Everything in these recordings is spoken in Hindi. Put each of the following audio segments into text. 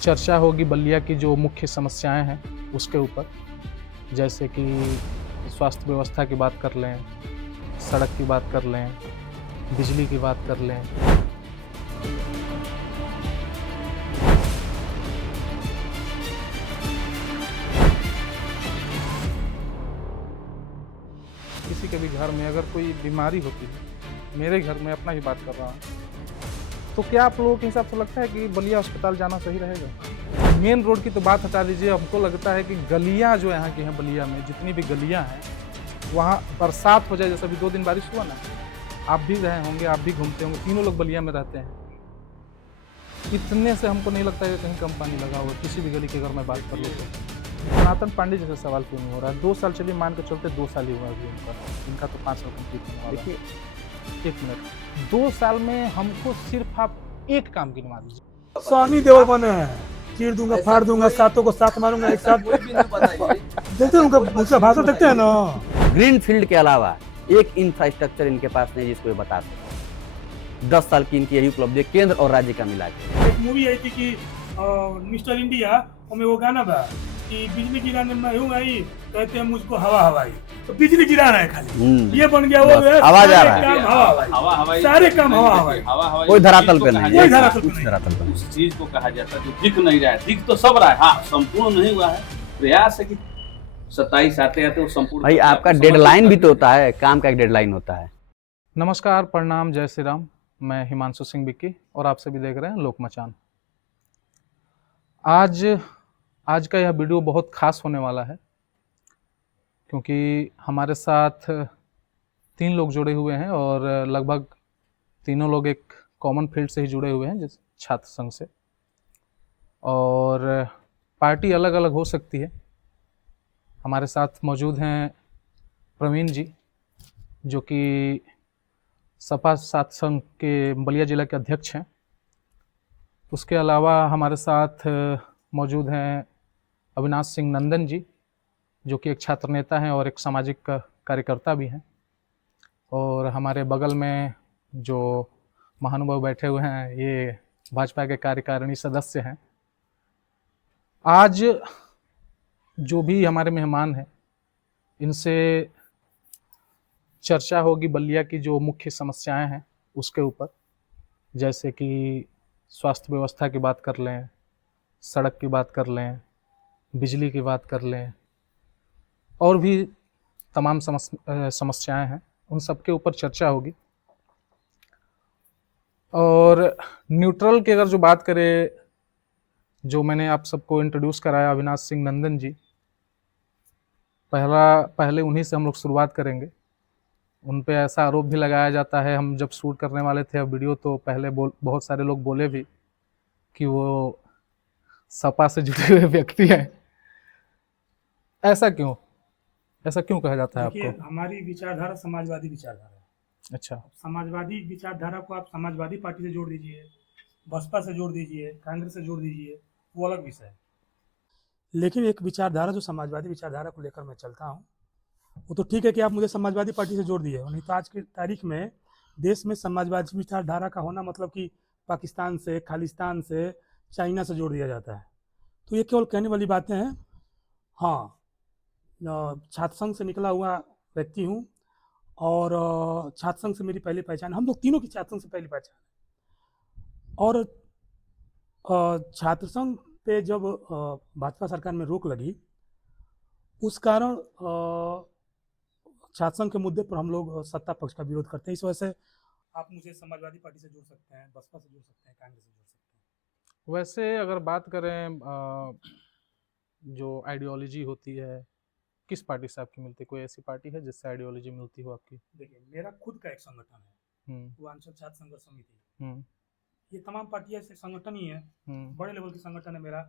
चर्चा होगी बलिया की जो मुख्य समस्याएं हैं उसके ऊपर, जैसे कि स्वास्थ्य व्यवस्था की बात कर लें, सड़क की बात कर लें, बिजली की बात कर लें। किसी के भी घर में अगर कोई बीमारी होती है, मेरे घर में अपना ही बात कर रहा हूँ, तो क्या आप लोगों के हिसाब से लगता है कि बलिया अस्पताल जाना सही रहेगा? मेन रोड की तो बात हटा दीजिए, हमको लगता है कि गलियाँ जो यहाँ की हैं बलिया में, जितनी भी गलियाँ हैं, वहाँ बरसात हो जाए, जैसे अभी 2 दिन बारिश हुआ ना, आप भी रहे होंगे, आप भी घूमते होंगे, तीनों लोग बलिया में रहते हैं। इतने से हमको नहीं लगता है कि कहीं कम पानी लगा हुआ, किसी भी गली के अगर मैं बात कर लूँ तो। सनातन पांडे जैसे सवाल क्यों नहीं हो रहा है? 2 साल चलिए मान के चलते, 2 साल ही हुआ अभी उनका, इनका तो 5 साल कंप्लीट होने वाला है। देखिए 1 मिनट, 2 साल में हमको सिर्फ आप एक काम गिनवा दीजिए। स्वामी देव बने हैं, चीर दूंगा, फाड़ दूंगा, सातों को साथ मारूंगा एक साथ। देखते हैं उनका भाषण देखते हैं ना। ग्रीन फील्ड के अलावा एक इंफ्रास्ट्रक्चर इनके पास नहीं जिसको ये बता सके। 10 साल की इनकी यही उपलब्धि है, केंद्र और राज्य का मिला के। एक मूवी आई थी कि मिस्टर इंडिया, उसमें वो गाना था कि बिजली गिराने में हूँ आई, कहते हैं मुझको हवा हवाई, तो बिजली गिरा रहा है खाली, ये बन गया वो आवाज आ रहा है, हवा हवाई, सारे काम हवा हवाई, कोई धरातल पे नहीं, कोई धरातल पे कुछ नहीं। धरातल पे नहीं। उस चीज को कहा जाता है जो दिख नहीं रहा है। दिख तो सब रहा है, हाँ संपूर्ण नहीं हुआ है। प्रयास है कि 27 आते आते वो संपूर्ण। भाई आपका डेडलाइन भी तो होता है, काम का एक डेडलाइन होता है। नमस्कार, प्रणाम, जय श्री राम। मैं हिमांशु सिंह बिक्की और आप सभी देख रहे हैं लोक मचान। आज का यह वीडियो बहुत खास होने वाला है, क्योंकि हमारे साथ 3 लोग जुड़े हुए हैं और लगभग तीनों लोग एक कॉमन फील्ड से ही जुड़े हुए हैं, जिस छात्र संघ से। और पार्टी अलग अलग हो सकती है। हमारे साथ मौजूद हैं प्रवीण जी, जो कि सपा छात्र संघ के बलिया जिला के अध्यक्ष हैं। उसके अलावा हमारे साथ मौजूद हैं अविनाश सिंह नंदन जी, जो कि एक छात्र नेता हैं और एक सामाजिक कार्यकर्ता भी हैं। और हमारे बगल में जो महानुभाव बैठे हुए हैं, ये भाजपा के कार्यकारिणी सदस्य हैं। आज जो भी हमारे मेहमान हैं, इनसे चर्चा होगी बलिया की जो मुख्य समस्याएं हैं उसके ऊपर, जैसे कि स्वास्थ्य व्यवस्था की बात कर लें, सड़क की बात कर लें, बिजली की बात कर लें, और भी तमाम समस्याएं हैं, उन सब के ऊपर चर्चा होगी। और न्यूट्रल की अगर जो बात करें, जो मैंने आप सबको इंट्रोड्यूस कराया, अविनाश सिंह नंदन जी, पहले उन्हीं से हम लोग शुरुआत करेंगे। उन पे ऐसा आरोप भी लगाया जाता है, हम जब शूट करने वाले थे अब वीडियो, तो पहले बहुत सारे लोग बोले भी कि वो सपा से जुड़े हुए व्यक्ति हैं। ऐसा क्यों कहा जाता है आपको? हमारी विचारधारा समाजवादी विचारधारा है। अच्छा, समाजवादी विचारधारा को आप समाजवादी पार्टी से जोड़ दीजिए, बसपा से जोड़ दीजिए, कांग्रेस से जोड़ दीजिए, वो अलग विषय है। लेकिन एक विचारधारा जो समाजवादी विचारधारा को लेकर मैं चलता हूँ, वो तो ठीक है कि आप मुझे समाजवादी पार्टी से जोड़ दिए, नहीं तो आज की तारीख में देश में समाजवादी विचारधारा का होना मतलब कि पाकिस्तान से, खालिस्तान से, चाइना से जोड़ दिया जाता है। तो ये केवल कहने वाली बातें हैं। हाँ, छात्र संघ से निकला हुआ व्यक्ति हूँ और छात्र संघ से मेरी पहली पहचान, हम लोग तीनों की छात्र संघ से पहली पहचान है। और छात्र संघ पे जब भाजपा सरकार में रोक लगी, उस कारण छात्र संघ के मुद्दे पर हम लोग सत्ता पक्ष का विरोध करते हैं। इस वजह से आप मुझे समाजवादी पार्टी से जोड़ सकते हैं, बसपा से जोड़ सकते हैं, कांग्रेस से जोड़ सकते हैं। वैसे अगर बात करें जो आइडियोलॉजी होती है, किस पार्टी से आपकी मिलती है? कोई ऐसी पार्टी है जिससे आइडियोलॉजी मिलती हो आपकी? देखिए, मेरा खुद का एक संगठन है, पूर्वांचल छात्र संघर्ष समिति। ये तमाम पार्टियां से संगठन ही है, बड़े लेवल की संगठन है मेरा,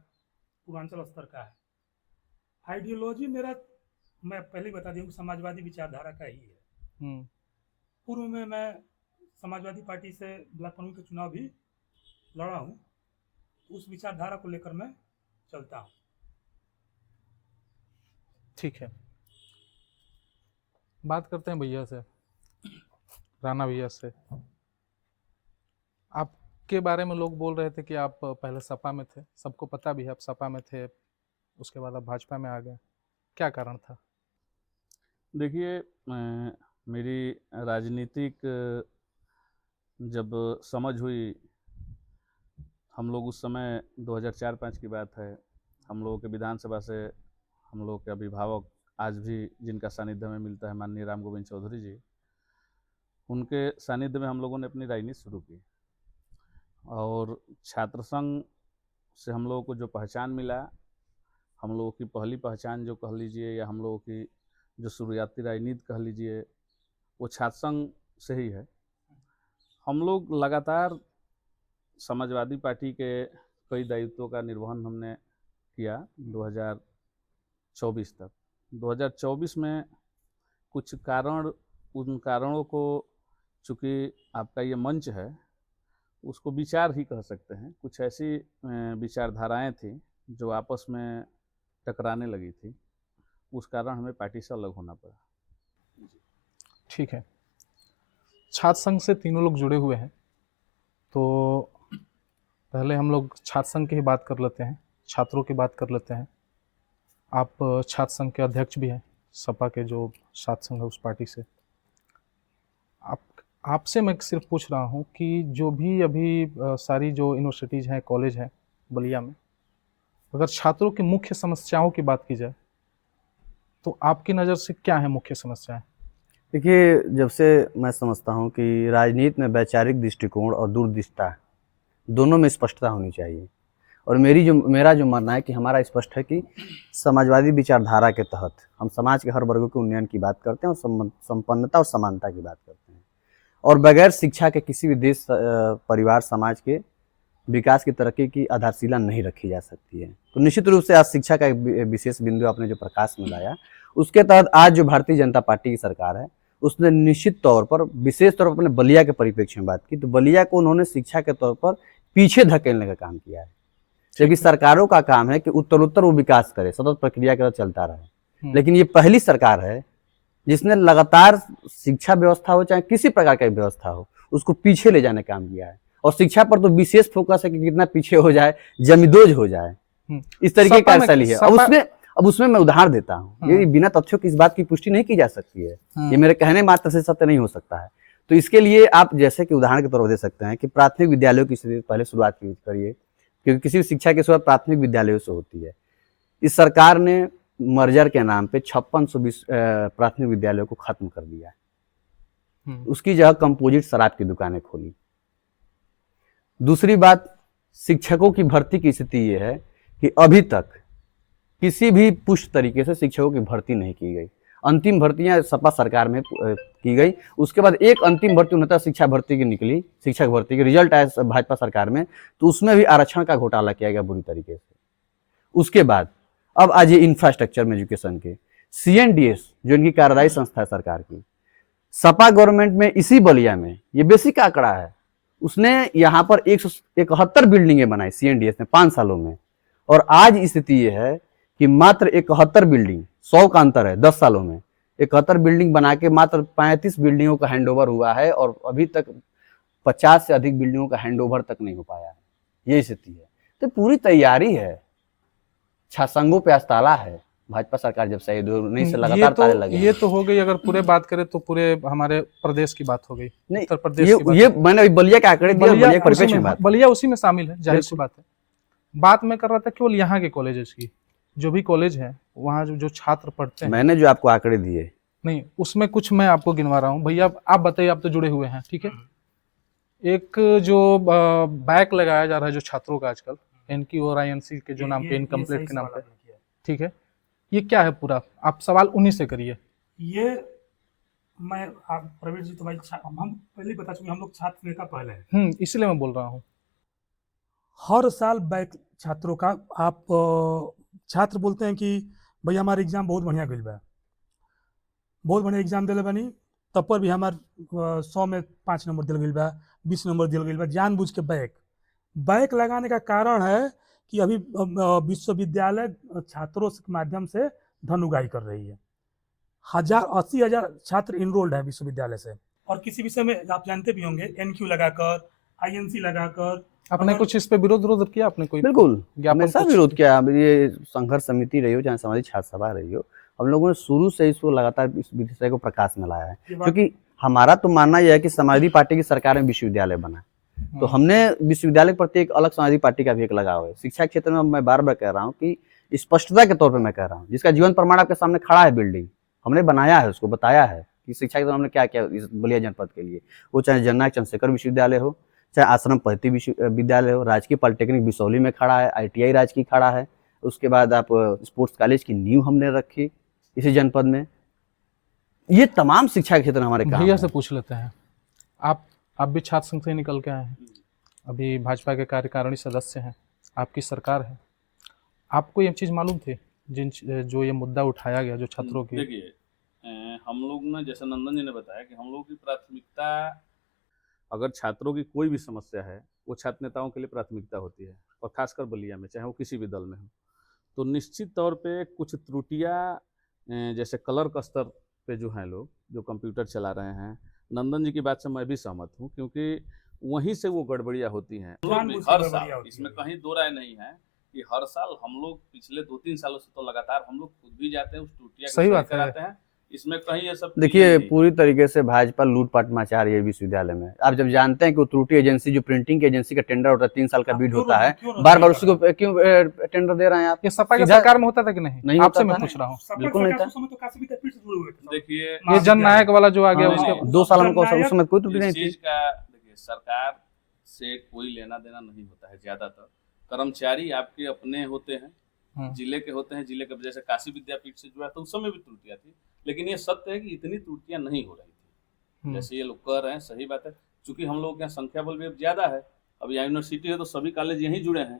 पूर्वांचल स्तर का है। आइडियोलॉजी मेरा, मैं पहले ही बता दूं, समाजवादी विचारधारा का ही है। पूर्व में मैं समाजवादी पार्टी से ब्लॉक प्रमुख के चुनाव भी लड़ा हूँ, उस विचारधारा को लेकर मैं चलता हूँ। ठीक है, बात करते हैं भैया से, राणा भैया से। आप आपके बारे में लोग बोल रहे थे कि आप पहले सपा में थे, सबको पता भी है आप सपा में थे, उसके बाद आप भाजपा में आ गए, क्या कारण था? देखिए मेरी राजनीतिक जब समझ हुई, हम लोग उस समय 2004-5 की बात है, हम लोगों के विधानसभा से हम लोग के अभिभावक आज भी जिनका सानिध्य में मिलता है माननीय राम गोविंद चौधरी जी, उनके सानिध्य में हम लोगों ने अपनी राजनीति शुरू की। और छात्र संघ से हम लोगों को जो पहचान मिला, हम लोगों की पहली पहचान जो कह लीजिए या हम लोगों की जो शुरुआती राजनीति कह लीजिए, वो छात्र संघ से ही है। हम लोग लगातार समाजवादी पार्टी के कई दायित्वों का निर्वहन हमने किया 2024 तक। 2024 में कुछ कारण, उन कारणों को, चूँकि आपका ये मंच है, उसको विचार ही कह सकते हैं, कुछ ऐसी विचारधाराएं थी जो आपस में टकराने लगी थी, उस कारण हमें पार्टी से अलग होना पड़ा। ठीक है, छात्र संघ से तीनों लोग जुड़े हुए हैं, तो पहले हम लोग छात्र संघ की ही बात कर लेते हैं, छात्रों की बात कर लेते हैं। आप छात्र संघ के अध्यक्ष भी हैं, सपा के जो छात्र संघ है उस पार्टी से। आपसे मैं सिर्फ पूछ रहा हूँ कि जो भी अभी सारी जो यूनिवर्सिटीज़ हैं, कॉलेज हैं बलिया में, अगर छात्रों की मुख्य समस्याओं की बात की जाए तो आपकी नज़र से क्या है मुख्य समस्याएं? देखिए, जब से मैं समझता हूँ कि राजनीति में वैचारिक दृष्टिकोण और दूरदृष्टता दोनों में स्पष्टता होनी चाहिए। और मेरा जो मानना है कि हमारा स्पष्ट है कि समाजवादी विचारधारा के तहत हम समाज के हर वर्गों के उन्नयन की बात करते हैं और संपन्नता और समानता की बात करते हैं। और बगैर शिक्षा के किसी भी देश, परिवार, समाज के विकास की तरक्की की आधारशिला नहीं रखी जा सकती है। तो निश्चित रूप से आज शिक्षा का एक विशेष बिंदु आपने जो प्रकाश में लाया, उसके तहत आज जो भारतीय जनता पार्टी की सरकार है, उसने निश्चित तौर पर, विशेष तौर पर अपने बलिया के परिप्रेक्ष्य में बात की, तो बलिया को उन्होंने शिक्षा के तौर पर पीछे धकेलने का काम किया है। जबकि सरकारों का काम है कि उत्तरोत्तर वो विकास करे, सतत प्रक्रिया के तहत चलता रहे। लेकिन ये पहली सरकार है जिसने लगातार शिक्षा व्यवस्था हो चाहे किसी प्रकार की व्यवस्था हो, उसको पीछे ले जाने का काम किया है। और शिक्षा पर तो विशेष फोकस है कि कितना पीछे हो जाए, जमींदोज हो जाए, इस तरीके की कार्यशैली है। अब उसमें मैं उदाहरण देता हूँ, ये बिना तथ्यों की इस बात की पुष्टि नहीं की जा सकती है, ये मेरे कहने मात्र से सत्य नहीं हो सकता है। तो इसके लिए आप जैसे कि उदाहरण के तौर पर दे सकते हैं कि प्राथमिक विद्यालयों की स्थिति पहले शुरुआत करिए, क्योंकि किसी भी शिक्षा की शुरुआत प्राथमिक विद्यालयों से होती है। इस सरकार ने मर्जर के नाम पे 5620 प्राथमिक विद्यालयों को खत्म कर दिया है, उसकी जगह कंपोजिट शराब की दुकानें खोली। दूसरी बात, शिक्षकों की भर्ती की स्थिति ये है कि अभी तक किसी भी पुष्ट तरीके से शिक्षकों की भर्ती नहीं की गई। अंतिम भर्तियां सपा सरकार में की गई, उसके बाद एक अंतिम भर्ती उन्नत शिक्षा भर्ती की निकली, शिक्षक भर्ती की रिजल्ट आया भाजपा सरकार में, तो उसमें भी आरक्षण का घोटाला किया गया बुरी तरीके से। उसके बाद अब आज ये इंफ्रास्ट्रक्चर में एजुकेशन के CNDS जो इनकी कार्यदायी संस्था है सरकार की, सपा गवर्नमेंट में इसी बलिया में, ये बेसिक आंकड़ा है, उसने यहाँ पर 171 बिल्डिंगें बनाई CNDS ने 5 सालों में। और आज स्थिति ये है कि मात्र 71 बिल्डिंग, 100 का अंतर है 10 सालों में, 71 बिल्डिंग बना के मात्र 35 बिल्डिंगों का हैंडओवर हुआ है और अभी तक 50 से अधिक बिल्डिंगों का हैंडओवर तक नहीं हो पाया है। ये स्थिति है। तो पूरी तैयारी है, छात्रसंघों पे अस्ताला है, भाजपा सरकार जब से 2019 से लगातार ताले लगे। ये तो हो गई, अगर पूरे बात करें तो पूरे हमारे प्रदेश की बात हो गई, नहीं, उत्तर प्रदेश ये, की बात ये मैंने बलिया के आंकड़े दिए, बलिया उसी में शामिल है, जाहिर सी बात है। बात मैं कर रहा था केवल यहाँ के कॉलेजेस की, जो भी कॉलेज है वहाँ जो छात्र पढ़ते हैं, मैंने जो आपको आंकड़े दिए नहीं, उसमें कुछ मैं आपको गिनवा रहा हूँ। भैया आप बताइए, आप तो जुड़े हुए हैं, ठीक है। एक जो बैक लगाया जा रहा है जो छात्रों का आजकल, NQ और INC के जो नाम पे, इनकम्प्लीट के नाम पे, ठीक है, ये क्या है पूरा? आप सवाल उन्हीं से करिए। ये मैं, आप प्रवीण जी तो भाई हम पहले बता चुके, हम लोग छात्र नेता पहले हैं, इसलिए मैं बोल रहा हूँ। हर साल बैक छात्रों का, आप छात्र बोलते हैं कि भैया हमारे एग्जाम बहुत बढ़िया गई बा, बहुत बढ़िया एग्जाम दिले बानी, तब पर भी हमार 100 में 5 नंबर दिल गई बा, 20 नंबर दिल गई बा, जानबूझ के बैक लगाने का कारण है कि अभी विश्वविद्यालय छात्रों के माध्यम से धन उगाही कर रही है। 80,000 छात्र इनरोल्ड है विश्वविद्यालय से, और किसी विषय में आप जानते भी होंगे NQ लगाकर, आईएनसी लगाकर आपने अगर- कुछ इस पे विरोध किया आपने कोई बिल्कुल ज्ञापन हमेशा कुछ- विरोध किया। अब ये संघर्ष समिति रही हो चाहे समाजिक छात्र सभा रही हो, हम लोगों ने शुरू से इसको लगातार इस विषय को प्रकाश में लाया है, ये बात- क्योंकि हमारा तो मानना यह है कि समाजवादी पार्टी की सरकार में विश्वविद्यालय बना, तो हमने विश्वविद्यालय के प्रति एक अलग समाजवादी पार्टी का भी एक लगाव है। शिक्षा के क्षेत्र में मैं बार बार कह रहा हूँ कि स्पष्टता के तौर पे मैं कह रहा हूँ, जिसका जीवन प्रमाण आपके सामने खड़ा है, बिल्डिंग हमने बनाया है, उसको बताया है कि शिक्षा के क्षेत्र में हमने क्या किया इस बलिया जनपद के लिए। वो चाहे जननायक चंद्रशेखर विश्वविद्यालय हो, चाहे आश्रम पद्धति विश्वविद्यालय हो, राजकीय पॉलिटेक्निक बिसौली में खड़ा है, ITI राजकीय खड़ा है, उसके बाद आप स्पोर्ट्स कॉलेज की नींव हमने रखी इसी जनपद में। ये तमाम शिक्षा के क्षेत्र में हमारे काम भैया हैं। से पूछ लेते हैं, आप भी छात्र संघ से निकल के आए हैं, अभी भाजपा के कार्यकारिणी सदस्य हैं, आपकी सरकार है, आपको ये चीज़ मालूम थी जो ये मुद्दा उठाया गया जो छात्रों की? देखिए हम लोग ना, जैसे नंदन जी ने बताया कि हम लोग की प्राथमिकता, अगर छात्रों की कोई भी समस्या है वो छात्र नेताओं के लिए प्राथमिकता होती है, और खासकर बलिया में, चाहे वो किसी भी दल में हो, तो निश्चित तौर पे कुछ त्रुटियां, जैसे क्लर्क स्तर पे जो हैं लोग जो कंप्यूटर चला रहे हैं, नंदन जी की बात से मैं भी सहमत हूँ, क्योंकि वहीं से वो गड़बड़ियाँ होती हैं जानबूझ के हर गड़बड़ियाँ साल। होती इसमें हैं। कहीं दो राय नहीं है कि हर साल हम लोग पिछले 2-3 सालों से तो लगातार हम लोग खुद भी जाते हैं, उस त्रुटियां को सही सही बात है। कराते हैं। इसमें कहीं ये सब देखिए चीजें नहीं। पूरी तरीके से भाजपा लूटपाट मचा रही है विश्वविद्यालय में। आप जब जानते हैं कि वो त्रुटि एजेंसी जो प्रिंटिंग की एजेंसी का टेंडर होता है, 3 साल का आप बिड क्यों होता है, क्यों बार बार नहीं उसी को क्यों टेंडर दे रहे हैं आप? ये सपा के सीधा- सरकार में होता था कि नहीं? नहीं आपसे होता मैं था। पूछ रहा हूँ। सपा बिल्कुल नहीं सरकार था। के समय तो काशी विद्यापीठ से जुड़े हुए थे। देखिए ये महाविद्यालय। जननायक वाला जो आ गया हाँ, उसके नहीं, 2 साल हमको जननायक- उस समय कोई त्रुटि नहीं इस थी। चीज का देखिए, सरकार से कोई लेना देना नहीं होता है। ज्यादातर कर्मचारी आपके अपने होते हैं, जिले के होते हैं, जिले के, जैसे काशी विद्यापीठ से जुड़ा था उस समय भी त्रुटियां थी, लेकिन ये सत्य है कि इतनी त्रुटियां नहीं हो रही थी जैसे ये लोग कह रहे हैं। सही बात है, चूंकि हम लोग के यहाँ संख्या बल भी अब ज्यादा है, अब यहाँ यूनिवर्सिटी है तो सभी कॉलेज यहीं जुड़े हैं,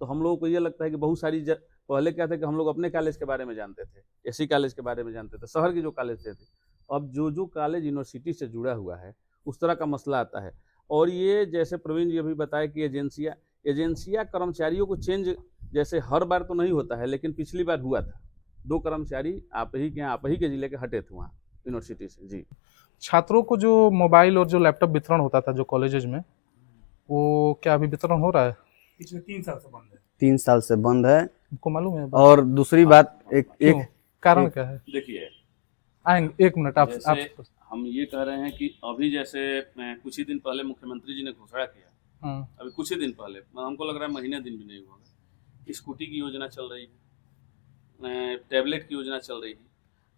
तो हम लोगों को ये लगता है कि बहुत सारी पहले क्या था कि हम लोग अपने कॉलेज के बारे में जानते थे, एसी कॉलेज के बारे में जानते थे, शहर की जो कॉलेज थे। अब जो कॉलेज यूनिवर्सिटी से जुड़ा हुआ है उस तरह का मसला आता है। और ये जैसे प्रवीण जी अभी बताया कि एजेंसियाँ कर्मचारियों को चेंज, जैसे हर बार तो नहीं होता है, लेकिन पिछली बार हुआ था, 2 कर्मचारी आप ही के जिले के हटे थे वहाँ यूनिवर्सिटी से। जी, छात्रों को जो मोबाइल और जो लैपटॉप वितरण होता था जो कॉलेजेस में, वो क्या अभी वितरण हो रहा है? पिछले 3 साल से बंद है। 3 साल से बंद है। आपको मालूम है? और दूसरी बात क्यों? कारण एक- क्या है? देखिए आएंगे, 1 मिनट आप जैसे हम ये कह रहे हैं कि अभी जैसे कुछ ही दिन पहले मुख्यमंत्री जी ने घोषणा किया, अभी कुछ ही दिन पहले, हमको लग रहा है महीने दिन भी नहीं हुआ, स्कूटी की योजना चल रही है, टैबलेट की योजना चल रही है।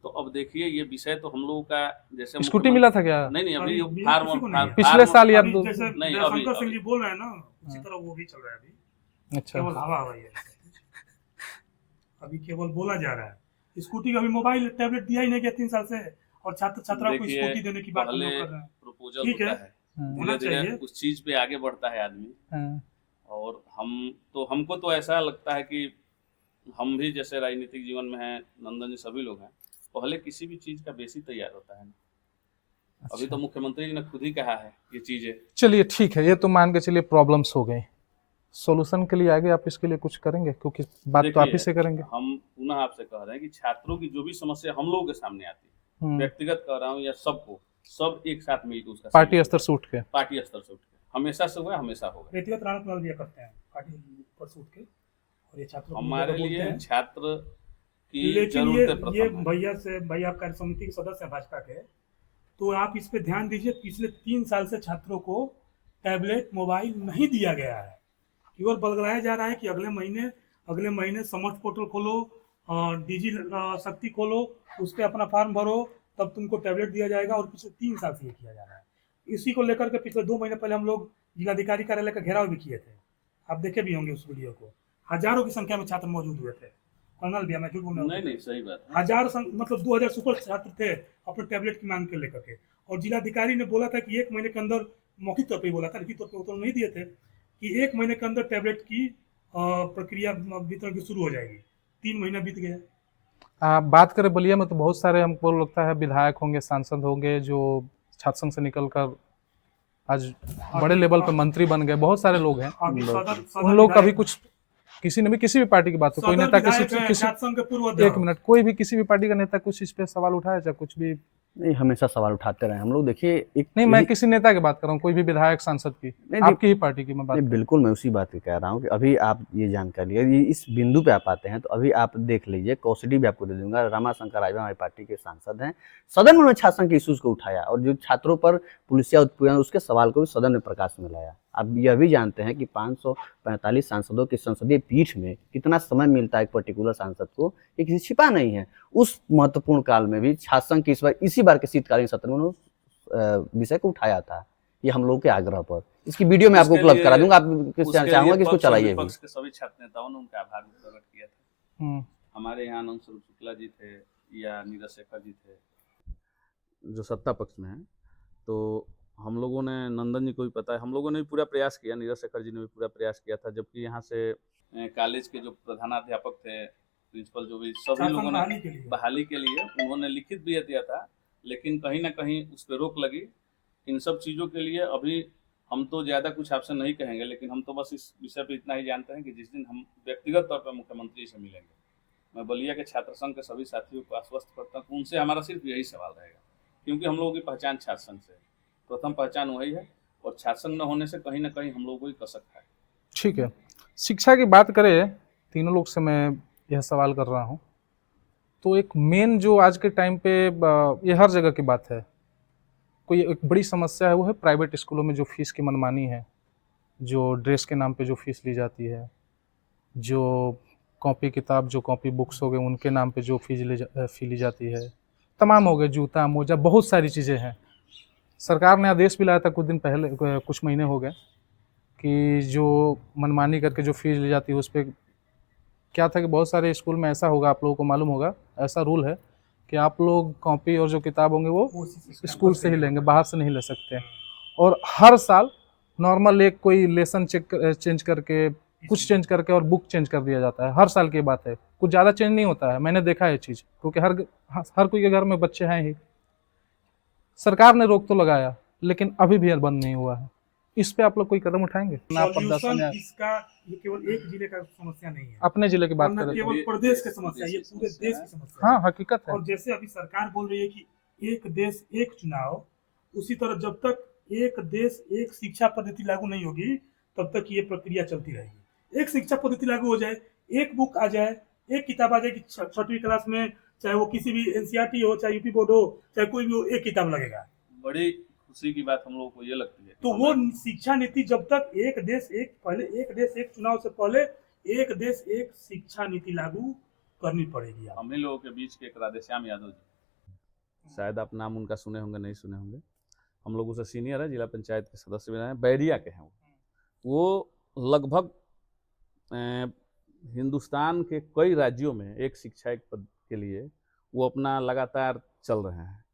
तो अब देखिए ये विषय तो हम लोगों का, जैसे स्कूटी मिला था क्या? नहीं अभी अभी फार्म किसी को नहीं है। पिछले साल या अभी दो? जैसे नहीं, जयशंकर अभी- सिंह जी बोल रहे हैं ना, उसी तरह वो भी चल रहा है अभी। अच्छा, केवल हवा हवाई है, अभी केवल बोला जा रहा है। स्कूटी का भी मोबाइल टैबलेट दिया ही नहीं गया 3 साल से, और छात्र छात्राओं को देखिए, स्कूटी देने की बात हम लोग पहले कर रहे हैं। प्रपोजल ठीक होता है। है, होना धीरे धीरे चाहिए। उस चीज पे आगे बढ़ता है आदमी। हाँ। और हमको तो ऐसा लगता है कि हम भी जैसे राजनीतिक जीवन में हैं, नंदन जी सभी लोग हैं, पहले किसी भी चीज का बेसिक तैयार होता है ना। अभी अच्छा। तो मुख्यमंत्री जी ने खुद ही कहा है ये चीजें। चलिए ठीक है, ये तो मान के चलिए प्रॉब्लम्स हो गई, सॉल्यूशन के लिए आगे आप इसके लिए कुछ करेंगे? क्योंकि बात तो आप ही देखिए, से करेंगे। हम पुनः आपसे कह रहे हैं कि छात्रों की जो भी समस्या हम लोगों के सामने आती है, व्यक्तिगत कह रहा हूँ या सबको, सब एक साथ मिलकर उसका पार्टी solution- स्तर से उठ के। पार्टी स्तर से उठ के, हमेशा से हुआ, हमेशा होगा। व्यक्तिगत राहत वाल दिया करते हैं पार्टी पर से उठ के, और ये छात्रों को हमारे बोलते लिए हैं। छात्र की लेकिन जरूरतें ये प्रथम है। भैया आप कार्य समिति के सदस्य हैं भाजपा के, तो आप इस पे ध्यान दीजिए। पिछले 3 साल से छात्रों को टैबलेट मोबाइल नहीं दिया गया है, केवल बदलाया जा रहा है कि अगले महीने समर्थ पोर्टल खोलो, डिजी शक्ति खोलो, उस पर अपना फॉर्म भरो, तब तुमको टैबलेट दिया जाएगा। और पिछले 3 साल से ये किया जा रहा है। इसी को लेकर के पिछले 2 महीने पहले हम लोग जिलाधिकारी कार्यालय का घेराव भी किए थे, आप देखे भी होंगे उस वीडियो को। हजारों की संख्या में छात्र मौजूद हुए थे। कर्नल भैया, मैं झूठ बोल रहा हूं? नहीं सही बात है। मतलब 2000 सुपर छात्र थे अपने टैबलेट की मांग के लेकर के, और जिलाधिकारी ने बोला था कि 1 महीने के अंदर, मौखिक तौर पे बोला था, लिखित तौर पे उत्तर नहीं दिए थे, कि 1 महीने के अंदर टैबलेट की प्रक्रिया वितरण की शुरू हो जाएगी। 3 महीना बीत गया। बात करें बलिया में तो बहुत सारे हमको लगता है विधायक होंगे, सांसद होंगे जो छात्र संघ से निकलकर आज बड़े लेवल पे मंत्री बन गए, बहुत सारे लोग हैं। अभी सदर उन लोग कभी विधायक कुछ, किसी ने भी किसी भी पार्टी की बात हो, कोई सदर नेता विधायक हैं, किसी छात्र संघ के पूर्व 1 अध्यक्ष। मिनट, कोई भी किसी भी पार्टी का नेता कुछ इस पे सवाल उठाया, चाहे कुछ भी नहीं, हमेशा सवाल उठाते रहे हम लोग। देखिए एक नहीं, मैं यही- किसी नेता की बात कर रहा हूँ, कोई भी विधायक सांसद की, नहीं, आपकी ही पार्टी की मैं बात नहीं, कर रहा बिल्कुल मैं उसी बात की कह रहा हूँ कि अभी आप ये जानकारी ये इस बिंदु पे आप आते हैं तो अभी आप देख लीजिए, कौसडी भी आपको दे दूंगा, रमाशंकर राजभर हमारी पार्टी के सांसद हैं, सदन में उन्होंने छात्र संघ के इश्यूज को उठाया और जो छात्रों पर पुलिसिया उत्पीड़न उसके सवाल को भी सदन में प्रकाश में लाया। आप यह भी जानते हैं कि 545 सांसदों की संसदीय पीठ में कितना समय मिलता है एक पर्टिकुलर सांसद को, ये किसी छिपा नहीं है। उस महत्वपूर्ण काल में भी छात्र संघ की इसी बार के शीतकालीन सत्र में उन्होंने विषय को उठाया था, ये हम लोगों के आग्रह पर। इसकी वीडियो मैं आपको उसके उपलब्ध करा लिए दूंगा, आप उसके चाहूंगा लिए कि इसको पक्ष और चलाइए भी। विपक्ष के सभी छात्र नेताओं ने उनका आभार भी प्रकट किया था। हूँ। हमारे यहाँ आनंद स्वरूप शुक्ला जी थे या नीरज शेखर जी थे जो सत्ता पक्ष में हैं, तो हम लोगों ने, नंदन जी को भी पता है, हम लोगों ने भी पूरा प्रयास किया, नीरज शेखर जी ने भी पूरा प्रयास किया था, जबकि यहाँ से कॉलेज के जो प्रधानाध्यापक थे, प्रिंसिपल जो भी, सभी शासन लोगों ने बहाली के लिए उन्होंने लिखित भी दिया था, लेकिन कहीं ना कहीं उस पर रोक लगी। इन सब चीज़ों के लिए अभी हम तो ज़्यादा कुछ आपसे नहीं कहेंगे, लेकिन हम तो बस इस विषय पे इतना ही जानते हैं कि जिस दिन हम व्यक्तिगत तौर पर मुख्यमंत्री से मिलेंगे, मैं बलिया के छात्र संघ के सभी साथियों को आश्वस्त करता हूँ, उनसे हमारा सिर्फ यही सवाल रहेगा, क्योंकि हम लोगों की पहचान छात्र संघ से है, प्रथम पहचान वही है, और छात्र संघ न होने से कहीं ना कहीं हम लोगों को कसक है। ठीक है, शिक्षा की बात करें, तीनों लोग से मैं यह सवाल कर रहा हूँ, तो एक मेन जो आज के टाइम पे ये हर जगह की बात है, कोई एक बड़ी समस्या है, वो है प्राइवेट स्कूलों में जो फीस की मनमानी है, जो ड्रेस के नाम पे जो फीस ली जाती है, जो कॉपी किताब, जो कॉपी बुक्स हो गए उनके नाम पे जो फी ली जाती है, तमाम हो गए, जूता मोजा, बहुत सारी चीज़ें हैं। सरकार ने आदेश भी लाया था कुछ दिन पहले, कुछ महीने हो गए, कि जो मनमानी करके जो फीस ली जाती है उस पर क्या था कि बहुत सारे स्कूल में ऐसा होगा, आप लोगों को मालूम होगा, ऐसा रूल है कि आप लोग कॉपी और जो किताब होंगे वो स्कूल से ही लेंगे, बाहर से नहीं ले सकते। और हर साल नॉर्मल एक कोई लेसन चेंज करके, कुछ चेंज करके और बुक चेंज कर दिया जाता है, हर साल की बात है, कुछ ज़्यादा चेंज नहीं होता है, मैंने देखा है ये चीज़, क्योंकि हर कोई के घर में बच्चे हैं ही। सरकार ने रोक तो लगाया, लेकिन अभी भी बंद नहीं हुआ है। इस पे आप लोग कोई कदम उठाएंगे? सॉल्यूशन इसका ये केवल एक जिले का समस्या नहीं है, अपने जिले की बात और न करें तो केवल प्रदेश की समस्या, ये पूरे देश की समस्या हाँ, है। हकीकत है। और जैसे अभी सरकार बोल रही है कि एक देश एक चुनाव, उसी तरह जब तक एक देश एक शिक्षा पद्धति लागू नहीं होगी तब तक ये प्रक्रिया चलती रहेगी। एक शिक्षा पद्धति लागू हो जाए, एक बुक आ जाए, एक किताब आ जाए कि 6वीं क्लास में, चाहे वो किसी भी एनसीईआरटी हो, चाहे यूपी बोर्ड हो, चाहे कोई भी हो, एक किताब लगेगा। बड़ी खुशी की बात हम लोगों को ये लगती है, तो वो शिक्षा नीति जब तक एक देश एक चुनाव से पहले एक देश एक शिक्षा नीति लागू करनी पड़ेगी। हम ही लोगों के बीच के एक राधेश्याम यादव जी, शायद आप नाम उनका सुने होंगे, नहीं सुने होंगे, हम लोगों से सीनियर है, जिला पंचायत के सदस्य भी रहे हैं, बैरिया के हैं वो लगभग हिंदुस्तान के कई राज्यों में एक शिक्षा एक पद के लिए वो अपना लगातार चल रहे हैं।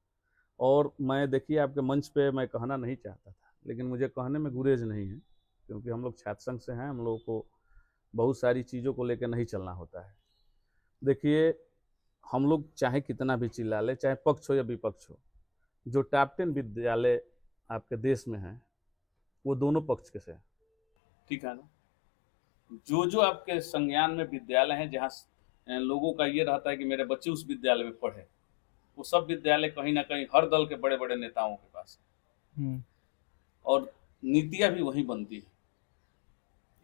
और मैं, देखिए, आपके मंच पे मैं कहना नहीं चाहता था, लेकिन मुझे कहने में गुरेज नहीं है, क्योंकि हम लोग छात्र संघ से हैं, हम लोगों को बहुत सारी चीज़ों को लेकर नहीं चलना होता है। देखिए, हम लोग चाहे कितना भी चिल्ला ले, चाहे पक्ष हो या विपक्ष हो, जो टॉप 10 विद्यालय आपके देश में हैं वो दोनों पक्ष के से हैं, ठीक है ना। जो आपके संज्ञान में विद्यालय हैं जहाँ लोगों का ये रहता है कि मेरे बच्चे उस विद्यालय में पढ़े, वो सब विद्यालय कहीं ना कहीं हर दल के बड़े बड़े नेताओं के पास है, और नीतियाँ भी वहीं बनती है।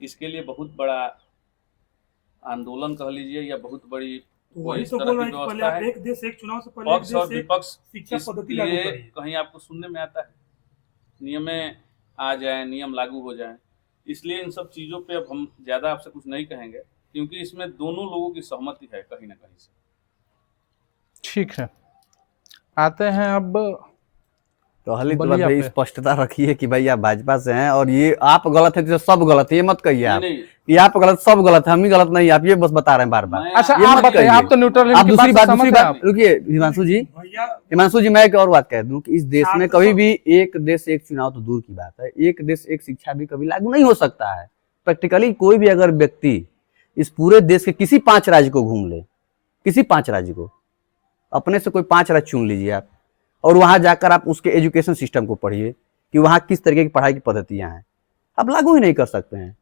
इसके लिए बहुत बड़ा आंदोलन कह लीजिए या बहुत बड़ी वही तो बोल रहे हैं कि पहले आप एक देश एक चुनाव से पहले पक्ष और विपक्ष शिक्षा पद्धति लागू करिए। कहीं आपको सुनने में आता है नियम आ जाए, नियम लागू हो जाए, इसलिए इन सब चीज़ों पे अब हम ज़्यादा आपसे कुछ नहीं कहेंगे, क्योंकि इसमें दोनों लोगों की सहमति है कहीं ना कहीं से। ठीक है, आते हैं अब तो हली तो बलिया भाई पे। स्पष्टता रखिए कि भाई आप भाजपा से हैं और ये आप गलत है तो सब गलत है, ये मत कहिए आप नहीं, कि आप गलत, सब गलत है, हम ही गलत नहीं, आप ये बस बता रहे हैं बार बार। अच्छा, ये आप मत बताइए, कहिए। आप तो न्यूट्रल आप दूसरी बात आप। रुकिए हिमांशु जी मैं एक और बात कह दूं कि इस देश में कभी भी एक देश एक चुनाव तो दूर की बात है, एक देश एक शिक्षा भी कभी लागू नहीं हो सकता है। प्रैक्टिकली कोई भी अगर व्यक्ति इस पूरे देश के किसी 5 राज्य को घूम ले, किसी 5 राज्य को, अपने से कोई 5 राज्य चुन लीजिए आप, और वहां जाकर आप उसके एजुकेशन सिस्टम को पढ़िए कि वहां किस तरीके की पढ़ाई की पद्धतियां हैं, आप लागू ही नहीं कर सकते हैं,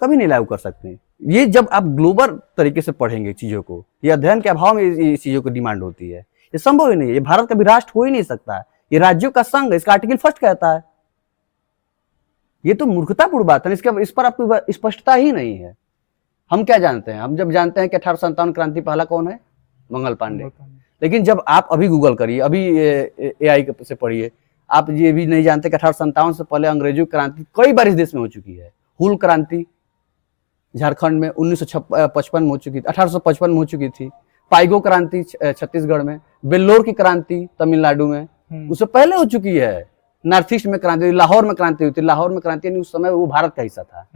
कभी नहीं लागू कर सकते हैं। ये जब आप ग्लोबल तरीके से पढ़ेंगे चीजों को, ये अध्ययन के अभाव में इस चीजों को डिमांड होती है, ये संभव ही नहीं है, ये भारत का भी राष्ट्र हो ही नहीं सकता है, ये राज्यों का संघ है, इसका आर्टिकल फर्स्ट कहता है। ये तो मूर्खतापूर्ण बात है, इस पर आपकी स्पष्टता ही नहीं है। हम क्या जानते हैं, हम जब जानते हैं कि 1857 क्रांति पहला कौन है, मंगल पांडे। लेकिन जब आप अभी गूगल करिए, अभी AI से पढ़िए, आप ये भी नहीं जानते कि 1857 से पहले अंग्रेजों की क्रांति कई बार इस देश में हो चुकी है। हुल क्रांति झारखंड में 1955 में हो चुकी थी, 1855 में हो चुकी थी। पाइगो क्रांति छत्तीसगढ़ में, बेल्लोर की क्रांति तमिलनाडु में उससे पहले हो चुकी है। नॉर्थ ईस्ट में क्रांति, लाहौर में क्रांति हुई थी, लाहौर में क्रांति यानी उस समय वो भारत का हिस्सा था।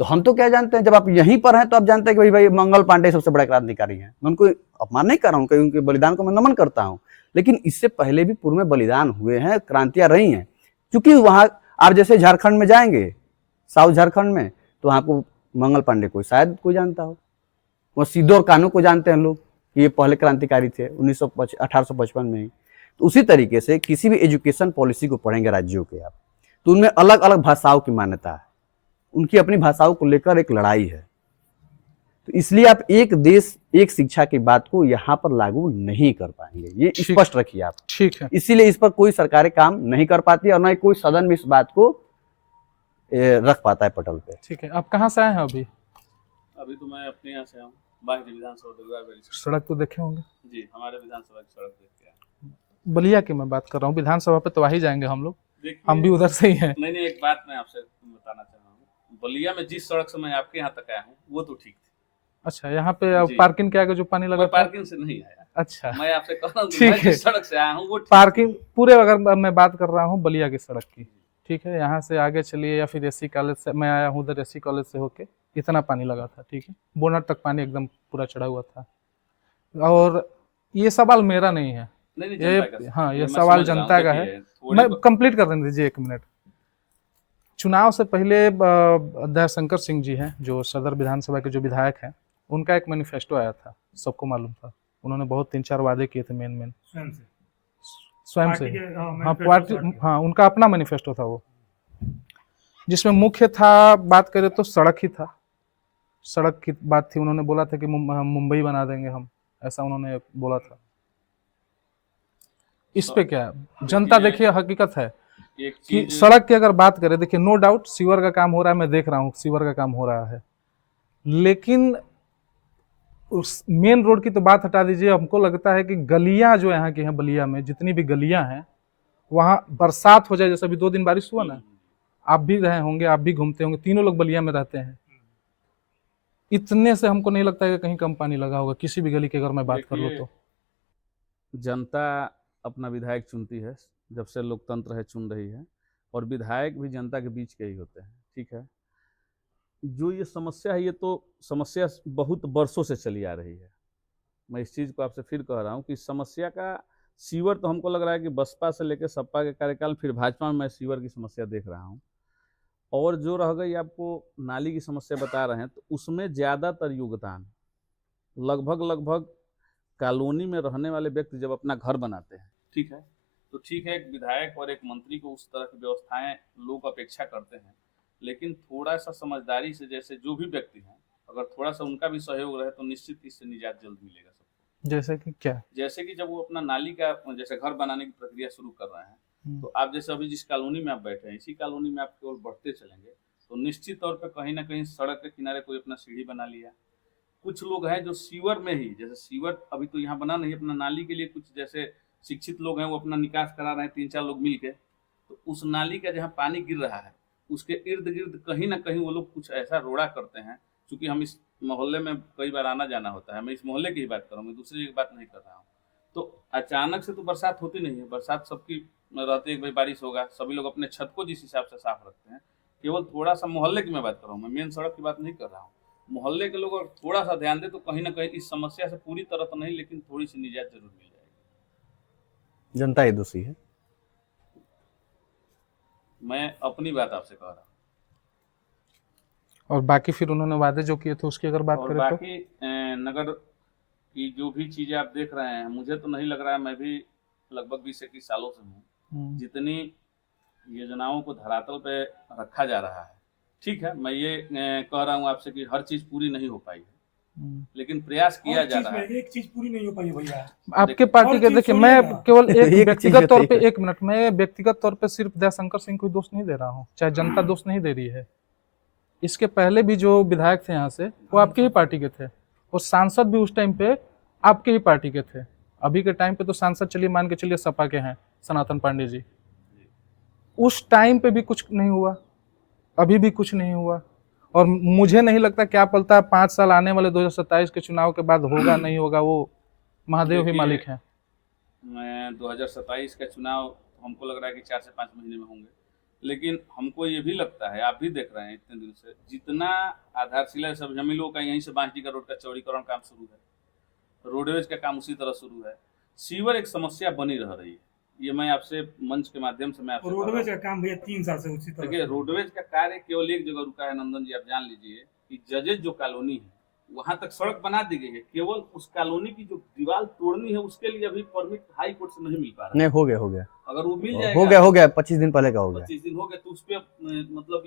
तो हम तो क्या जानते हैं, जब आप यहीं पर हैं तो आप जानते हैं कि भाई मंगल पांडे सबसे बड़ा क्रांतिकारी हैं। मैं उनको अपमान नहीं कर रहा हूँ, उनके बलिदान को मैं नमन करता हूँ, लेकिन इससे पहले भी पूर्व में बलिदान हुए हैं, क्रांतियां रही हैं। क्योंकि वहां आप जैसे झारखंड में जाएंगे, साउथ झारखंड में, तो वहां को मंगल पांडे को शायद कोई जानता हो, वो सिद्धू और कान्हू को जानते हैं लोग, ये पहले क्रांतिकारी थे 1855 में ही। तो उसी तरीके से किसी भी एजुकेशन पॉलिसी को पढ़ेंगे राज्यों के आप, तो उनमें अलग अलग भाषाओं की मान्यता है, उनकी अपनी भाषाओं को लेकर एक लड़ाई है। तो इसलिए आप एक देश एक शिक्षा की बात को यहाँ पर लागू नहीं कर पाएंगे, ये स्पष्ट रखिए आप। ठीक है, इसीलिए इस पर कोई सरकारें काम नहीं कर पाती और न ही कोई सदन में इस बात को रख पाता है पटल पे। ठीक है। आप कहाँ से आए हैं अभी? अभी तो मैं अपने यहाँ से आया हूँ, बाहरी विधानसभा दरगाह सड़क तो देखे होंगे जी, हमारे विधानसभा की सड़क देख के आया। बलिया की मैं बात कर रहा हूँ, विधानसभा पे तो आ ही जाएंगे हम लोग, हम भी उधर से ही हैं। नहीं, एक बात मैं आपसे बताना चाह रहा हूँ, बलिया में जिस सड़क से मैं आपके यहाँ तक आया हूँ वो तो ठीक थी। अच्छा, यहाँ पे पार्किंग के आगे जो पानी लगा था, पार्किंग से नहीं आया। अच्छा, मैं आपसे कह रहा हूँ ठीक मैं है। जिस सड़क से आया हूँ वो पार्किंग पूरे, अगर मैं बात कर रहा हूँ बलिया की सड़क की, ठीक है, यहाँ से आगे चलिए या फिर एससी कॉलेज से, मैं आया हूँ उधर एससी कॉलेज से होके, इतना पानी लगा था, ठीक है, बोनट तक पानी एकदम पूरा चढ़ा हुआ था। और ये सवाल मेरा नहीं है, ये हाँ, ये सवाल जनता का है। मैं कंप्लीट कर देने दीजिए 1 मिनट। चुनाव से पहले दयाशंकर सिंह जी हैं, जो सदर विधानसभा के जो विधायक हैं, उनका एक मैनिफेस्टो आया था, सबको मालूम था। उन्होंने बहुत 3-4 वादे किए थे, मेन स्वयं से। हाँ, पार्टी, हाँ, उनका अपना मैनिफेस्टो था वो, जिसमें मुख्य था, बात करें तो सड़क ही था, सड़क की बात थी। उन्होंने बोला था कि मुंबई बना देंगे हम, ऐसा उन्होंने बोला था। इस पे क्या जनता, देखिए हकीकत है कि सड़क की अगर बात करें, देखिए नो डाउट सीवर का काम हो रहा है, मैं देख रहा हूँ सीवर का काम हो रहा है, लेकिन उस मेन रोड की तो बात हटा दीजिए। हमको लगता है कि गलियां जो यहाँ की हैं, बलिया में जितनी भी गलियां हैं, वहाँ बरसात हो जाए, जैसे अभी 2 दिन बारिश हुआ ना, आप भी रहे होंगे, आप भी घूमते होंगे, तीनों लोग बलिया में रहते हैं, इतने से हमको नहीं लगता है कि कहीं कम पानी लगा होगा किसी भी गली की, अगर मैं बात कर लूँ तो। जनता अपना विधायक चुनती है, जब से लोकतंत्र है चुन रही है, और विधायक भी जनता के बीच के ही होते हैं, ठीक है। जो ये समस्या है, ये तो समस्या बहुत बरसों से चली आ रही है। मैं इस चीज़ को आपसे फिर कह रहा हूँ कि समस्या का सीवर तो हमको लग रहा है कि बसपा से लेकर सपा के कार्यकाल, फिर भाजपा में मैं सीवर की समस्या देख रहा हूँ। और जो रह गई आपको नाली की समस्या बता रहे हैं, तो उसमें ज़्यादातर योगदान लगभग कॉलोनी में रहने वाले व्यक्ति जब अपना घर बनाते हैं, ठीक है, तो ठीक है, एक विधायक और एक मंत्री को उस तरह की व्यवस्थाएं लोग अपेक्षा करते हैं, लेकिन थोड़ा सा समझदारी से, जैसे जो भी व्यक्ति हैं, अगर थोड़ा सा उनका भी सहयोग रहे तो निश्चित इससे निजात जल्द मिलेगा सबको। जैसे कि क्या? जैसे कि जब वो अपना नाली का जैसे घर बनाने की प्रक्रिया शुरू कर रहे हैं, तो आप जैसे अभी जिस कॉलोनी में आप बैठे हैं, इसी कॉलोनी में आप केवल बढ़ते चलेंगे तो निश्चित तौर पर कहीं ना कहीं सड़क के किनारे कोई अपना सीढ़ी बना लिया। कुछ लोग हैं जो सीवर में ही, जैसे सीवर अभी तो यहाँ बना नहीं, अपना नाली के लिए कुछ जैसे शिक्षित लोग हैं वो अपना निकास करा रहे हैं, 3-4 लोग मिल के, तो उस नाली का जहाँ पानी गिर रहा है उसके इर्द गिर्द कहीं ना कहीं वो लोग कुछ ऐसा रोड़ा करते हैं। क्योंकि हम इस मोहल्ले में कई बार आना जाना होता है, मैं इस मोहल्ले की ही बात कर रहा हूँ, मैं दूसरी की बात नहीं कर रहा हूँ। तो अचानक से तो बरसात होती नहीं है, बरसात सबकी रहती है कि भाई बारिश होगा, सभी लोग अपने छत को जिस हिसाब से साफ रखते हैं, केवल थोड़ा सा मोहल्ले की मैं बात कर रहा हूँ, मैं मेन सड़क की बात नहीं कर रहा हूँ। मोहल्ले के लोग अगर थोड़ा सा ध्यान दे तो कहीं ना कहीं इस समस्या से पूरी तरह तो नहीं, लेकिन थोड़ी सी निजात जरूर मिल जाएगी। जनता ही दोषी है, मैं अपनी बात आपसे कह रहा हूँ। और बाकी फिर उन्होंने वादे जो किए थे उसकी अगर बात करें तो बाकी नगर की जो भी चीजें आप देख रहे हैं, मुझे तो नहीं लग रहा है, मैं भी लगभग 20-21 सालों से हूँ, जितनी योजनाओं को धरातल पे रखा जा रहा है, ठीक है, मैं ये कह रहा हूँ आपसे कि हर चीज पूरी नहीं हो पाई है, लेकिन प्रयास किया और जा चीज रहा में है। एक चीज पूरी नहीं हो पाई है भैया। आपके पार्टी और के चीज देखिए, सुनिए मैं ना। केवल एक एक चीज व्यक्तिगत तौर पे, बताइए। एक मिनट, मैं व्यक्तिगत तौर पे सिर्फ दयाशंकर सिंह को दोष नहीं दे रहा हूँ, चाहे जनता दोष नहीं दे रही है। इसके पहले भी जो विधायक थे यहाँ से वो आपके ही पार्टी के थे, और सांसद भी उस टाइम पे आपके ही पार्टी के थे। अभी के टाइम पे तो सांसद चलिए मान के चलिए सपा के हैं, सनातन पांडे जी। उस टाइम पे भी कुछ नहीं हुआ, अभी भी कुछ नहीं हुआ, और मुझे नहीं लगता क्या पलता 5 साल आने वाले 2027 के चुनाव के बाद होगा नहीं होगा, वो महादेव ही देखिए, मालिक हैं। मैं 2027 का चुनाव हमको लग रहा है कि 4 से 5 महीने में होंगे, लेकिन हमको ये भी लगता है, आप भी देख रहे हैं इतने दिन से, जितना आधारशिला सब हम लोगों का यहीं से बांसडीह रोड का चौड़ीकरण काम शुरू है, रोडवेज का काम उसी तरह शुरू है, सीवर एक समस्या बनी रह रही है। ये मैं आपसे मंच के माध्यम से मैं आपसे रोडवेज का काम भैया 3 साल से उसी तरह देखिए, से। रोडवेज का कार्य केवल एक जगह रुका है नंदन जी, आप जान लीजिए कि जजेज जो कॉलोनी है वहां तक सड़क बना दी गई है, केवल उस कॉलोनी की जो दीवार तोड़नी है उसके लिए अभी परमिट हाई कोर्ट से नहीं मिल पा रहा है। नहीं, हो गया अगर वो मिल हो गया 25 दिन पहले का हो गया। 25 दिन हो गए तो उस पे मतलब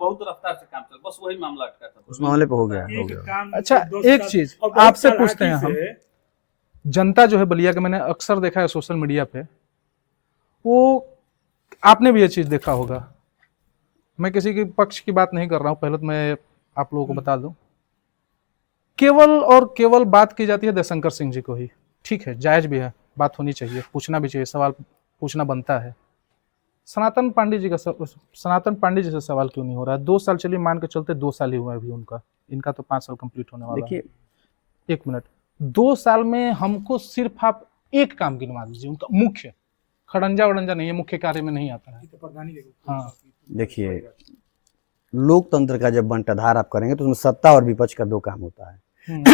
बहुत रफ्तार से काम चल, बस वही मामला अटका था। उस मामले पे हो गया। एक काम अच्छा, 2 एक साल- चीज और बहुत आपसे चालाकी पूछते हैं हम, से- जनता जो है बलिया के, मैंने अक्सर देखा है सोशल मीडिया पे, वो आपने भी ये चीज देखा होगा, मैं किसी के पक्ष की बात नहीं कर रहा हूं, पहले तो मैं आप लोगों को बता दूं, केवल और केवल बात की जाती है दयाशंकर सिंह जी को ही। ठीक है, जायज भी है, बात होनी चाहिए, पूछना भी चाहिए, सवाल पूछना बनता है। सनातन पांडे जी का सनातन पांडे जी से सवाल क्यों नहीं हो रहा है? 2 साल चलिए मान के चलते, 2 साल ही हुआ है अभी उनका, इनका तो 5 साल कंप्लीट होने वाला है। देखिए, 1 मिनट, 2 साल में हमको सिर्फ आप एक काम गिनवा दीजिए उनका, मुख्य, खड़ंजा वड़ंजा नहीं है, मुख्य कार्य में नहीं आता है। तो प्रधानी देखो। हाँ। देखिए, लोकतंत्र का जब बंटाधार आप करेंगे तो उसमें सत्ता और विपक्ष का 2 काम होता है।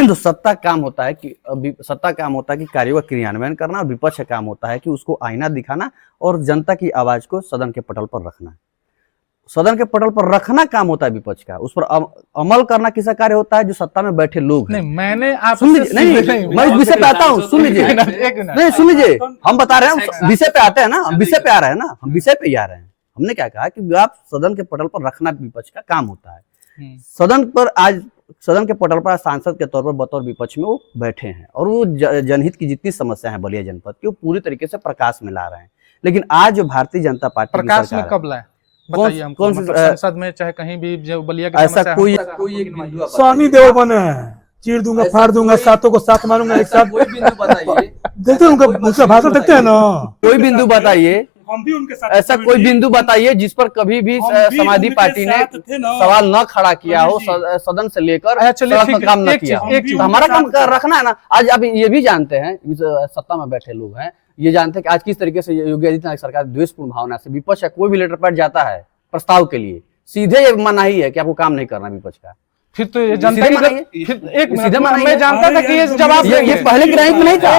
तो सत्ता काम होता है कि कार्यों का क्रियान्वयन करना, और विपक्ष का काम होता है कि उसको आईना दिखाना और जनता की आवाज को सदन के पटल पर रखना। सदन के पटल पर रखना काम होता है विपक्ष का, उस पर अमल करना किसका कार्य होता है? जो सत्ता में बैठे लोग हैं। नहीं, मैंने आप सुन लीजिए, नहीं, मैं इस विषय पे आता हूँ, सुन लीजिए, नहीं सुन लीजिए, हम बता रहे हैं, विषय पे आते हैं ना, हम विषय पे आ रहे हैं ना, हम विषय पे ही आ रहे हैं। हमने क्या कहा कि आप सदन के पटल पर रखना विपक्ष का काम होता है। सदन के पटल पर सांसद के तौर पर बतौर विपक्ष में वो बैठे हैं, और वो जनहित की जितनी समस्या है बलिया जनपद की, वो पूरी तरीके से प्रकाश में ला रहे हैं। लेकिन आज जो भारतीय जनता पार्टी प्रकाश में कब लाए बताइए हमको, कौन मतलब संसद में चाहे कहीं भी, जो बलिया की ऐसा समस्या कोई है, स्वामी देव बने हैं, चीर दूंगा, फाड़ दूंगा, सातों को साथ मारूंगा एक साथ। देखते हैं उनका भाषण, देखते हैं ना। कोई बिंदु बताइए, हम भी उनके साथ, ऐसा कोई बिंदु बताइए जिस पर कभी भी समाजवादी पार्टी ने सवाल न खड़ा किया हो, सदन से लेकर सड़क पर काम न किया हो। तो हमारा काम रखना है ना। आज आप ये भी जानते हैं, सत्ता में बैठे लोग हैं, ये जानते हैं कि आज किस तरीके से योगी आदित्यनाथ सरकार द्वेषपूर्ण भावना से विपक्ष का कोई भी लेटर पैड जाता है प्रस्ताव के लिए, सीधे ये मनाही है कि आपको काम नहीं करना विपक्ष का। फिर तो ये जनता की, फिर एक मिनट, मैं जानता था कि ये जवाब ये पहले की रैंक में नहीं था,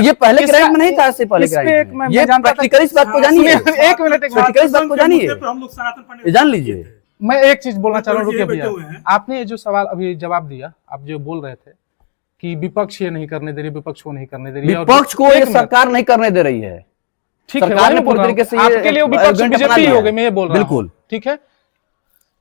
ये पहले की रैंक में नहीं था, इससे पहले की रैंक में। ये प्रैक्टिकल इस बात को जानिए, एक मिनट, प्रैक्टिकल इस बात को जानिए, हम लोग सनातन पांडे जान लीजिए। मैं एक चीज बोलना चाह रहा हूँ, रुकिए भैया, बैठे हुए हैं। आपने ये जो सवाल अभी जवाब दिया, आप जो बोल रहे थे कि विपक्ष ये नहीं करने दे रही, विपक्ष को नहीं करने दे रही है, और विपक्ष को ये सरकार नहीं करने दे रही है। ठीक है, सरकार ने वही बोल पूरी रहा हूँ, तरीके से ये आपके लिए वो विपक्ष एजेंडा बना बीजेपी लिया हो है। गए, मैं ये बोल रहा हूँ। बिल्कुल। ठीक है,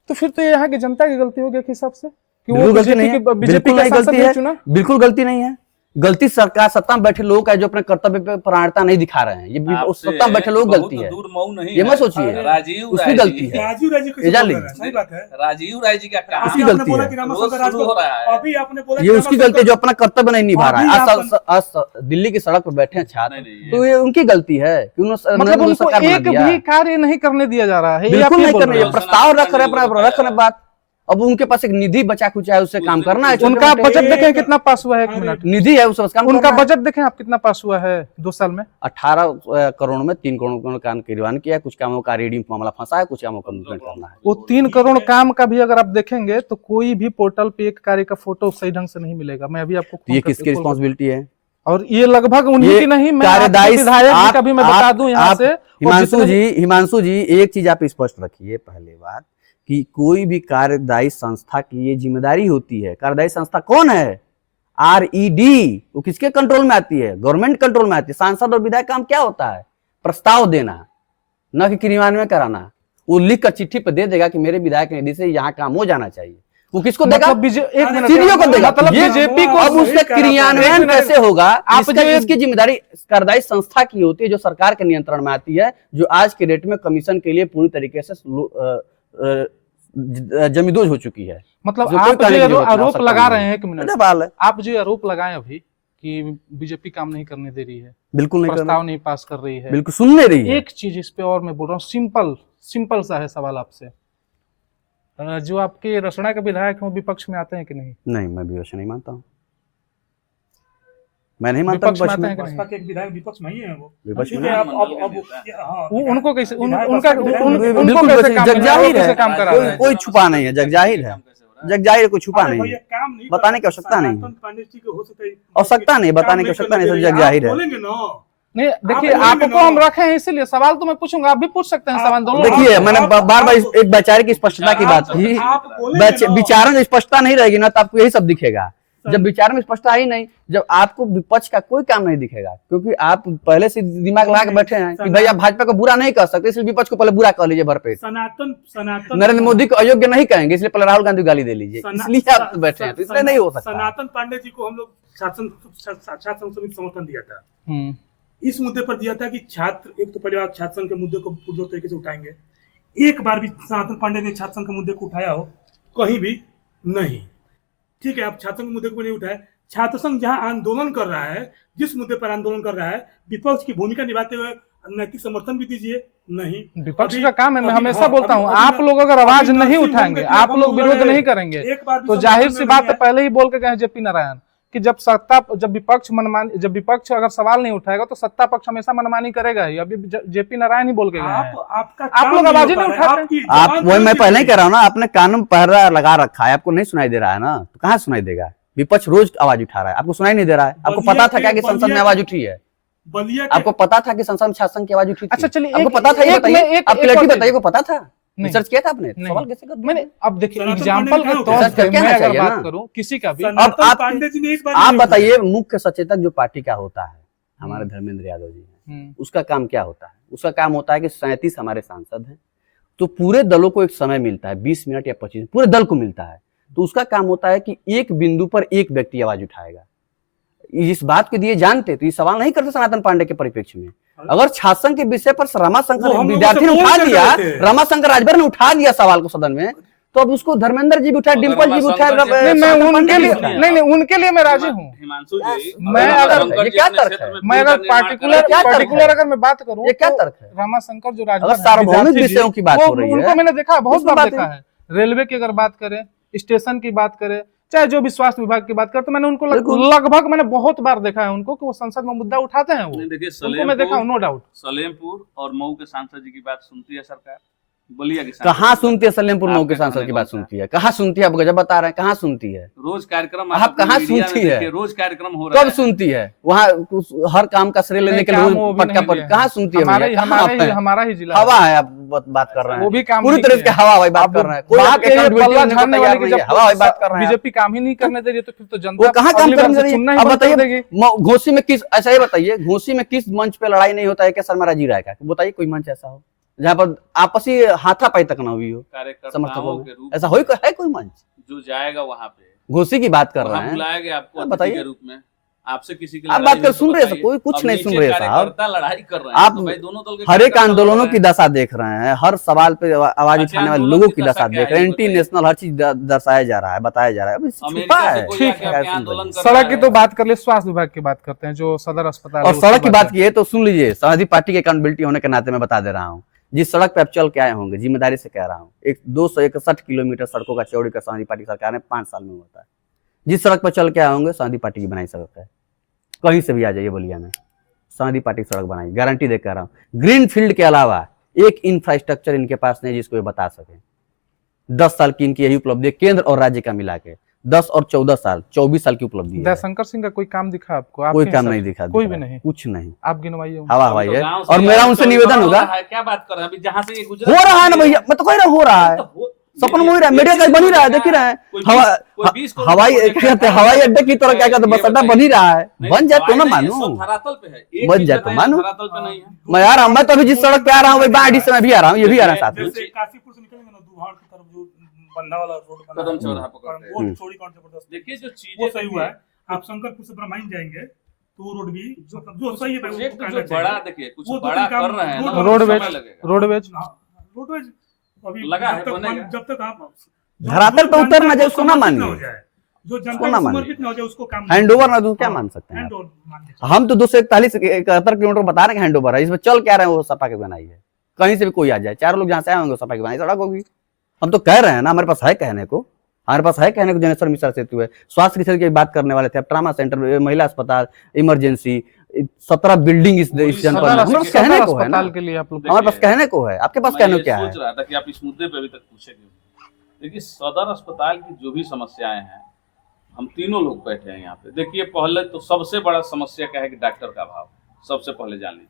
तो फिर तो ये यहाँ की जनता की गलती होगी के हिसाब से कि वो बिल्कुल गलती नहीं है, बीजेपी बिल्कुल का नहीं सांसद गलती नहीं है, चुना। बिल्कुल गलती नहीं है। गलती सरकार, सत्ता में बैठे लोग का, जो अपने कर्तव्य पे प्राणता नहीं दिखा रहे हैं, ये उस सत्ता में बैठे लोग गलती है, दूर मऊ नहीं ये है। मत सोचिए, राजीव उसकी गलती है। राजीव राय जी ये जान को लीजिए। सही बात है। राजीव राय जी का काम उसकी आपने गलती बोला है। कि रामा रोज शंकर शुरू हो रहा है। अभी आपने बोला ये कि उसकी रामा गलती है जो अपना कर्तव्य नहीं निभा रहा है। अभी आज दिल्ली की सड़क पर बैठे हैं छात्र, नहीं, तो ये उनकी गलती है कि उन्होंने मतलब उनको सरकार बना एक दिया। भी कार्य नहीं करने दिया जा रहा है, ये बिल्कुल आप ये नहीं बोल करना, रहे ये हैं। प्रस्ताव रख रहे बात। अब उनके पास एक निधि बचा कुचा है, उससे काम करना है। उनका बजट देखें कितना पास हुआ है, 1 मिनट, निधि है, उससे बस काम उनका करना है। बजट देखें आप कितना पास हुआ है 2 साल में। 18 करोड़ में 3 करोड़ का निर्माण किया है, कुछ कामों का रीडिंग मामला फंसा है, कुछ कामों का मूवमेंट करना है। वो 3 करोड़ काम का भी अगर आप देखेंगे तो कोई भी पोर्टल पे एक कार्य का फोटो सही ढंग से नहीं मिलेगा। मैं अभी आपको ये किसकी रिस्पॉन्सिबिलिटी है? और ये लगभग उनकी ये नहीं, मैं कार्यदायी विधायक जी का भी मैं बता दूं यहाँ से। हिमांशु जी, एक चीज आप स्पष्ट रखिए, पहले बात कि कोई भी कार्यदायी संस्था की ये जिम्मेदारी होती है। कार्यदायी संस्था कौन है? RED, वो किसके कंट्रोल में आती है? गवर्नमेंट कंट्रोल में आती है। सांसद और विधायक काम क्या होता है? प्रस्ताव देना, न कि क्रियान्वयन कराना। वो लिख कर चिट्ठी पर दे देगा कि मेरे विधायक निधि से यहाँ काम हो जाना चाहिए। वो किसको देगा? मतलब एक मिनट, सीडीओ को देगा। मतलब ये बीजेपी को अब उसका क्रियान्वयन कैसे होगा? आप इसकी जिम्मेदारी कार्यदायी संस्था की होती है जो सरकार के नियंत्रण में आती है, जो आज के डेट में कमीशन के लिए पूरी तरीके से जमींदोज हो चुकी है। मतलब जो आप कोई कहने की जो जरूरत नहीं, आरोप आवश्यकता लगा नहीं रहे है। हैं, एक मिनट, सवाल है, आप जो आरोप लगाए अभी कि बीजेपी काम नहीं करने दे रही है, बिल्कुल नहीं प्रस्ताव नहीं पास कर रही है, बिल्कुल सुन नहीं रही है। एक चीज इस पे और मैं बोल रहा हूँ, सिंपल सा है सवाल आपसे, जो आपके रसोड़ा के विधायक हैं वो विपक्ष में आते हैं कि नहीं? नहीं, मैं विपक्ष नहीं मानता हूँ, मैं नहीं मानता विपक्ष में विपक्ष आते में। हैं कि बसपा नहीं? के एक विधायक विपक्ष में ही है वो। विपक्ष ठीक में है, अब उनको कैसे विधायक उनका बसपा के विधायक उनको बिल्कुल कैसे वैसे काम जग जाहिर है, काम करा कोई रहे हैं? कोई छुपा नहीं है, जग जाहिर है, जग जाहिर है, कोई छुपा अरे नहीं भैया है, काम नहीं बताने की कर- आवश्यकता नहीं है। सनातन पांडे जी को हो सकता है आवश्यकता नहीं, बताने की आवश्यकता नहीं, सब जग जाहिर है। बोलेंगे ना। नहीं देखिए, बोलेंगे आपको ना। हम रखे हैं इसीलिए सवाल तो मैं पूछूंगा, आप भी पूछ सकते हैं सवाल, दोनों देखिए, आप- मैंने आप- बार बार आप- एक वैचारिक स्पष्टता की बात की। आप बोलेंगे ना। विचार में स्पष्टता नहीं रहेगी ना तो आपको यही सब दिखेगा। जब विचार में स्पष्टता ही नहीं, जब आपको विपक्ष का कोई काम नहीं दिखेगा, क्योंकि आप पहले से दिमाग लगा के बैठे हैं कि भैया भाजपा को बुरा नहीं कर सकते, इसलिए विपक्ष को पहले बुरा कह लीजिए भरपेट। सनातन नरेंद्र मोदी को अयोग्य नहीं कहेंगे, इसलिए पहले राहुल गांधी को गाली दे लीजिए, सना- इसलिए आप बैठे हैं, तो इसलिए नहीं हो सकता। सनातन पांडे जी को हम लोग शासन समिति समर्थन दिया था। हम्म, इस मुद्दे पर दिया था कि छात्र, एक तो पहले आप छात्र संघ के मुद्दे को पुरजोर तरीके से उठाएंगे, एक बार भी सनातन पांडे ने छात्र संघ के मुद्दे को उठाया हो? कहीं भी नहीं। ठीक है, आप छात्र संघ के मुद्दे को नहीं उठाए, छात्र संघ जहां आंदोलन कर रहा है, जिस मुद्दे पर आंदोलन कर रहा है, विपक्ष की भूमिका निभाते हुए नैतिक समर्थन भी दीजिए। नहीं, विपक्ष अभी- का काम है, मैं अभी- हमेशा हाँ, बोलता हूँ, अभी- आप अभी- लोग अगर आवाज अभी नहीं नरसिंह उठाएंगे, गंगा आप हम लोग लोग विरोध लड़े। नहीं करेंगे, एक बार भी तो समर्थन जाहिर में सी नहीं बात है, है। पहले ही बोल के गए जेपी नारायण कि जब विपक्ष अगर सवाल नहीं उठाएगा तो सत्ता पक्ष हमेशा मनमानी करेगा ही। अभी जेपी नारायण ही बोल के गए हैं। आप लोग आवाज ही नहीं उठाते। आप वही मैं पहले ही कह रहा हूँ ना, आपने कानून पहरा लगा रखा है, आपको नहीं सुनाई दे रहा है ना, तो कहाँ सुनाई देगा? विपक्ष रोज आवाज उठा रहा है, आपको सुनाई नहीं दे रहा है? आपको बलिया पता था क्या कि के- संसद में बलिया आवाज के- उठी है? बलिया आपको पता था कि संसद में शासन की आवाज उठी थी? अच्छा, चलिए, आपको एक- पता था? ये एक- बताइए, एक- आप एक क्लैरिटी और बताइए, को पता था? नहीं। रिसर्च किया था आपने? नहीं। सवाल कैसे कर मैंने अब देखिए सनातन एग्जाम्पल पांडे के ने तौर क्या पे कहना मैं अगर चाहिए बात ना? करूं किसी का भी, सनातन आप- पांडे जी ने एक बार आप नहीं बताइए, मुख्य सचेतक जो पार्टी का होता है, हमारे धर्मेंद्र यादव जी हैं, उसका काम क्या होता है? उसका काम होता है कि 37 हमारे सांसद हैं, तो पूरे दलों को एक समय मिलता है, 20 मिनट या 25, पूरे दल को मिलता है, तो उसका काम होता है कि एक बिंदु पर एक व्यक्ति आवाज उठाएगा। इस बात को दिए जानते तो ये सवाल नहीं करते सनातन पांडे के परिप्रेक्ष्य में। अगर शासन के विषय पर वो रमाशंकर हम लोगों विद्यार्थी से ने बोल उठा के दिया, गए थे। रमाशंकर राजभर ने उठा दिया सवाल को सदन में, तो अब उसको धर्मेंद्र जी भी उठाए, अगर डिम्पल जी भी उठाए, रमाशंकर जी- नहीं, मैं सनातन उनके पांडे लिए भी उठाए। नहीं, उनके लिए मैं राजी हूँ। हिमांशु जी, मैं अगर- रमाशंकर ये जी क्या अपने तर्क क्षेत्र है? में मैं पुल अगर का निर्माण पार्टिकुलर क्या तर्क पार्टिकुलर है? अगर मैं बात करूं, ये क्या तो तर्क है? रमाशंकर जो अगर राजभर सार्वभौमिक विद्यार्थी जी, विषयों की बात वो हो रही उनको है, मैंने देखा, बहुत उसमें बार बात देखा है। रेलवे की अगर बात करें, स्टेशन की बात करें, चाहे जो भी स्वास्थ्य विभाग की बात करें, तो मैंने उनको बिल्कुल। लगभग मैंने बहुत बार देखा है उनको कि वो संसद में मुद्दा उठाते हैं। वो नहीं, देखिए उनको मैं देखा हूँ, नो डाउट। सलेमपुर और मऊ के सांसद जी की बात सुनती है सरकार? बलिया के सांसद कहाँ जी सुनती है? सलेमपुर मऊ के आपका सांसद की कहना बात कौन सा? सुनती है? कहाँ सुनती है? आप गजब बता रहे हैं, कहाँ सुनती है? रोज कार्यक्रम आप अपनी कहाँ मीडिया में सुनती है? देखिए, रोज कार्यक्रम हो रहा कब है। सुनती है? वहाँ हर काम का श्रेय लेने नहीं, के लिए काम रोज वो भी पटका नहीं पर लिया है। कहाँ सुनती है? हमारा भैया? कहाँ हमारा आप ही हैं? हमारा ही जिला हवा है। है, आप बात कर रहे वो हैं, भी काम पूरी नहीं तरह किया से हवा हवाई बात अब कर रहे हैं, कोई बात ये accountability पल्ला लेने को झाड़ने तैयार वाली की नहीं है, जब हवा हवाई बात कर रहे हैं। बीजेपी काम ही नहीं करने दे रही, तो फिर तो जनता वो कहाँ काम अगली बार करने से दे रही चुनना है? ही अब बंद कर बताइए, देगी। घोसी में किस, ऐसा ही बताइए, घोसी में किस मंच पे लड़ाई नहीं होता है कि शर्मा जी राय का? बताइए कोई मंच ऐसा हो जहाँ पर आपसी हाथापाई तक ना हुई हो कार्यकर्ताओं समर्थकों के में? रूप ऐसा में है कोई मंच? जो जाएगा वहां पे, घोसी की बात कर रहे वहां हैं, बुलाया गया आपको आप अतिथि बताइए। के रूप में, आपसे किसी की आप लड़ाई बात नहीं कर तो सुन रहे हैं, बताइए। कोई कुछ अब नहीं नीचे सुन रहे साहब। कार्यकर्ता लड़ाई कर रहे हैं, आप तो भाई दोनों दल के हर एक कार्यकर्ता आंदोलनों लड़ की रहे हैं। दशा देख रहे हैं, हर सवाल पे आवाज अच्छा, उठाने वाले आंदोलन लोगों की की दशा दशा क्या देख रहे हैं, है, ये बताइए। इंटरनेशनल हर चीज दर्शाया जा रहा है, बताया जा रहा है। अब इससे अमेरिका छुपा से है, कोई ठीक आके है, आपके क्या सुन आंदोलन रहे कर सड़क रहा की है। तो बात कर लिए, स्वास्थ्य विभाग की बात करते हैं, जो सदर अस्पताल और है, सड़क उसकी की बात है। की है तो सुन लीजिए, समाजवादी पार्टी के अकाउंटेबिलिटी होने के नाते मैं बता दे रहा हूँ, जिस सड़क पे आप चल के आए होंगे, जिम्मेदारी से कह रहा हूँ, एक 261 किलोमीटर सड़कों का चौड़ी का समाजवादी पार्टी सरकार ने 5 साल में होता है। जिस सड़क पर चल के आए होंगे, समाजवादी पार्टी की बनाई सड़क है, कहीं से भी आ जाइए बलिया में, समाजवादी पार्टी की सड़क बनाई, गारंटी दे कह रहा हूँ। ग्रीन फील्ड के अलावा एक इंफ्रास्ट्रक्चर इनके पास नहीं जिसको ये बता सके। 10 साल की इनकी यही उपलब्धि है, केंद्र और राज्य का मिला के 10 और 14 साल, 24 साल की उपलब्धि है। दयाशंकर सिंह का कोई काम दिखा आपको? आपके कोई काम हिसाब नहीं से? दिखा, कोई दिख भी रहा है, नहीं? कुछ नहीं, आप गिनवाइए उनको। हवा हवाई तो है। गाँव से और मेरा उनसे निवेदन होगा, क्या बात कर रहे हैं अभी, जहाँ से ये गुजरा हो रहा है ना भैया, मैं तो कह रहा हूँ हो रहा है, सपन हो ही रहा है, मीडिया का बन ही रहा है, देख ही रहा है। हवाई क्या कहते हैं, हवाई अड्डे की तरह क्या कहते हैं, बस अड्डा बन ही रहा है, बन जाए तो ना मानू, धरातल पे है, बन जाए तो मानू। धरातल पे नहीं है। मैं आ रहा हूँ, मैं तो अभी जिस सड़क पे आ रहा हूँ वही बाड़ी से मैं भी आ रहा हूँ, ये भी आ रहा है साथ में। जैसे काशीपुर से निकलेंगे ना, दुहाड़ की तरफ जो बंधा वाला रोड बना कदम है, चौराहा पकड़ते हैं। वो थोड़ी कौन जबरदस्त देखिए जो वो चीजें सही हुआ है। आप शंकरपुर से ब्रह्माइन जाएंगे तो वो रोड भी मतलब जो सही है भाई, वो प्रोजेक्ट करना जो बड़ा चाहिए। देखिए कुछ वो दो बड़ा तीन काम कर रहे हैं ना, रोड रोडवेज समय लगेगा। रोडवेज रोडवेज अभी लगा है, जब तक बनेगा। जब तक आप धरातल पे उतर ना जाए, उसको ना समर्पित मानिए। हो जाए, जो उसको जनता ना को मानिए। समर्पित ना हो जाए उसको काम हैंड ओवर ना दूं क्या मान सकते हैं हैंड आप? ओवर मान लीजिए। हम तो 241 71 किलोमीटर बता रहे हैं हैंड ओवर है, इसमें चल क्या रहे हैं वो सपा के बनाई है। कहीं से भी कोई आ जाए, 4 लोग जहाँ से आए होंगे सपा की बनाई सड़क होगी। हम तो कह रहे हैं ना, हमारे पास है कहने को, हमारे पास है कहने को। जनेश्वर मिश्रा सेतु है, स्वास्थ्य के क्षेत्र की बात करने वाले थे, अब ट्रामा सेंटर, महिला अस्पताल, इमरजेंसी, 17 बिल्डिंग इस जनपद में, सदर हमारे पास कहने को है ना, अस्पताल के लिए आप लोग हमारे पास कहने को है। आपके पास मैं कहने ये को क्या है? सोच रहा था कि आप इस मुद्दे पे अभी तक पूछे क्यों। देखिए सदर अस्पताल की जो भी समस्याएं हैं, हम तीनों लोग बैठे हैं यहाँ पे। देखिए पहले तो सबसे बड़ा समस्या क्या है कि डॉक्टर का अभाव, सबसे पहले जान लीजिए।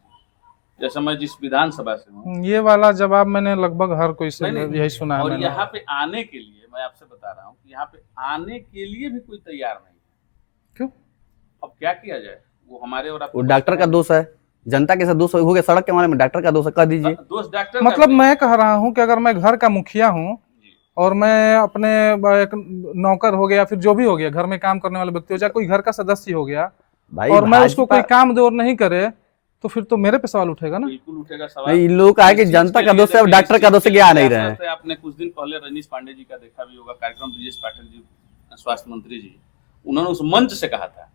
जैसे मैं जिस विधानसभा से हूँ, ये वाला जवाब मैंने लगभग हर कोई से नहीं, यही सुना है और मैंने। यहाँ पे आने के लिए मैं आपसे बता रहा हूँ कि यहाँ पे आने के लिए भी कोई तैयार नहीं है। क्यों? अब क्या किया जाए, वो हमारे और आपके वो डॉक्टर का दोष है, जनता के साथ दोष हो गया। सड़क के मामले में डॉक्टर का दोष है, कह दीजिए। दोष डॉक्टर का मतलब भी मैं कह रहा हूँ कि अगर मैं घर का मुखिया हूँ जी। और मैं अपने एक नौकर हो गया, फिर जो भी हो गया, घर में काम करने वाला व्यक्ति हो जाए, कोई घर का सदस्य हो गया, भाई और मैं उसको भाजपा कोई काम दे और नहीं करे, तो फिर तो मेरे पे सवाल उठेगा ना। बिल्कुल उठेगा सवाल। नहीं, इन लोगों का है कि इस चीज जनता के का लिए दोष है और देखिए, डॉक्टर इस का चीज दोष के है कि लिए आ नहीं रहे प्रयासरत हैं। है। आपने कुछ दिन पहले रजनीश पांडे जी का देखा भी होगा कार्यक्रम, ब्रिजेश पाटिल जी स्वास्थ्य मंत्री जी, उन्होंने उस मंच से कहा था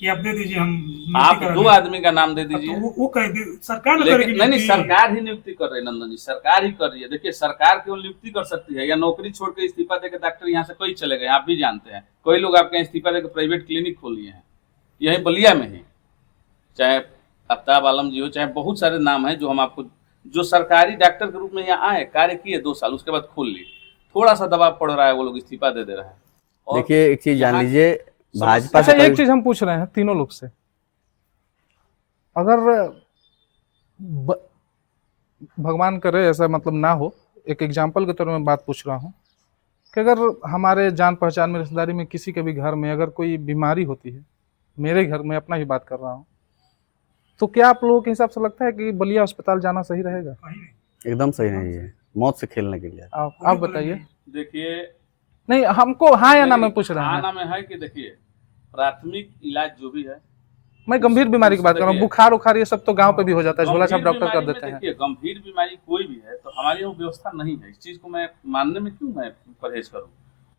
कि आप दे दीजिए, हम आप नियुक्ति 2 करा आदमी का नाम दे देंगे। दीजिए। तो वो कह दे, सरकार ने लेकिन करेगी नहीं, नियुक्ति। सरकार ही नियुक्ति कर रही है नंदन जी, सरकार ही कर रही है। देखिए सरकार केवल नियुक्ति कर सकती है, या नौकरी छोड़ के इस्तीफा देकर डॉक्टर यहाँ से कई चले गए, आप भी जानते हैं। कई लोग आपके यहाँ इस्तीफा देकर प्राइवेट क्लिनिक खोल लिए हैं, यही बलिया में ही, चाहे आफ्ताब आलम जी हो, चाहे बहुत सारे नाम हैं जो हम आपको, जो सरकारी डॉक्टर के रूप में यहाँ आए, कार्य किए 2 साल, उसके बाद खोल लिए। थोड़ा सा दबाव पड़ रहा है, वो लोग इस्तीफा दे रहे हैं। और देखिए एक चीज जान यहाँ लीजिए, भाजपा अच्छा, से एक कभी चीज हम पूछ रहे हैं तीनों लोग से, अगर ब, भगवान करे ऐसा मतलब ना हो, एक एग्जाम्पल के तौर में बात पूछ रहा हूँ कि अगर हमारे जान पहचान में, रिश्तेदारी में किसी के भी घर में अगर कोई बीमारी होती है, मेरे घर में अपना ही बात कर रहा हूँ, तो क्या आप लोगों के हिसाब से लगता है कि बलिया अस्पताल जाना सही रहेगा? कहीं नहीं। एकदम सही नहीं है, मौत से खेलने के लिए। आप बताइए। देखिए नहीं, हमको हाँ या ना नहीं, में पूछ रहे हैं। आना में है कि देखिए प्राथमिक इलाज जो भी है, मैं गंभीर बीमारी की बात कर रहा हूँ, देखिए, बुखार उखार ये सब तो गांव पे भी हो जाता है, झोला छाप गंभीर डॉक्टर कर बीमारी में देते हैं। देखिए गंभीर बीमारी कोई भी है तो हमारे यहाँ व्यवस्था नहीं है। इस चीज को मैं मानने में क्यों मैं परहेज करूँ,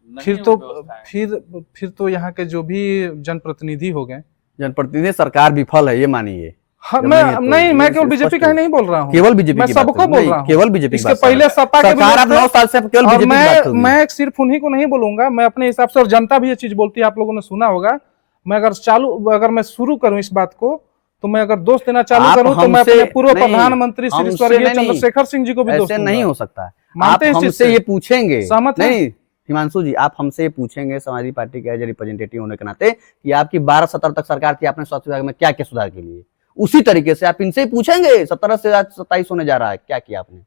नहीं फिर है तो वो व्यवस्था है। फिर तो यहाँ के जो भी जनप्रतिनिधि हो गए, जनप्रतिनिधि सरकार विफल है, ये मानिए। हाँ, जब मैं नहीं है तो नहीं, मैं ये केवल बीजेपी स्पष्ट का ही है। नहीं बोल रहा हूँ, केवल बीजेपी मैं की बात सबको करूं। बोल नहीं, रहा हूँ। केवल बीजेपी की इसके बात कर पहले रहे हैं। सपा के भी सरकार लोग अब थे, 9 साल से केवल और बीजेपी की बात होगी। मैं सिर्फ उन्हीं को नहीं बोलूंगा, मैं अपने हिसाब से, और जनता भी ये चीज बोलती है, आप लोगों ने सुना होगा। मैं अगर मैं शुरू करूं इस बात को, तो मैं अगर दोष देना चालू आप करूं तो मैं हमसे अपने पूर्व नहीं, प्रधानमंत्री श्री हमसे स्वर्गीय नहीं, चंद्रशेखर सिंह जी को भी दोष ऐसे दूंगा। नहीं हो सकता। आप मानते हैं इस चीज हमसे से? ये पूछेंगे, सहमत हैं? नहीं हिमांशु जी, आप हमसे ये पूछेंगे समाजवादी पार्टी के एज ए रिप्रेजेंटेटिव होने के नाते कि आपकी 12-17 तक सरकार थी, आपने स्वास्थ्य विभाग में क्या क्या सुधार के लिए, उसी तरीके से आप इनसे ही पूछेंगे 17 से आज 27 होने जा रहा है, क्या किया आपने,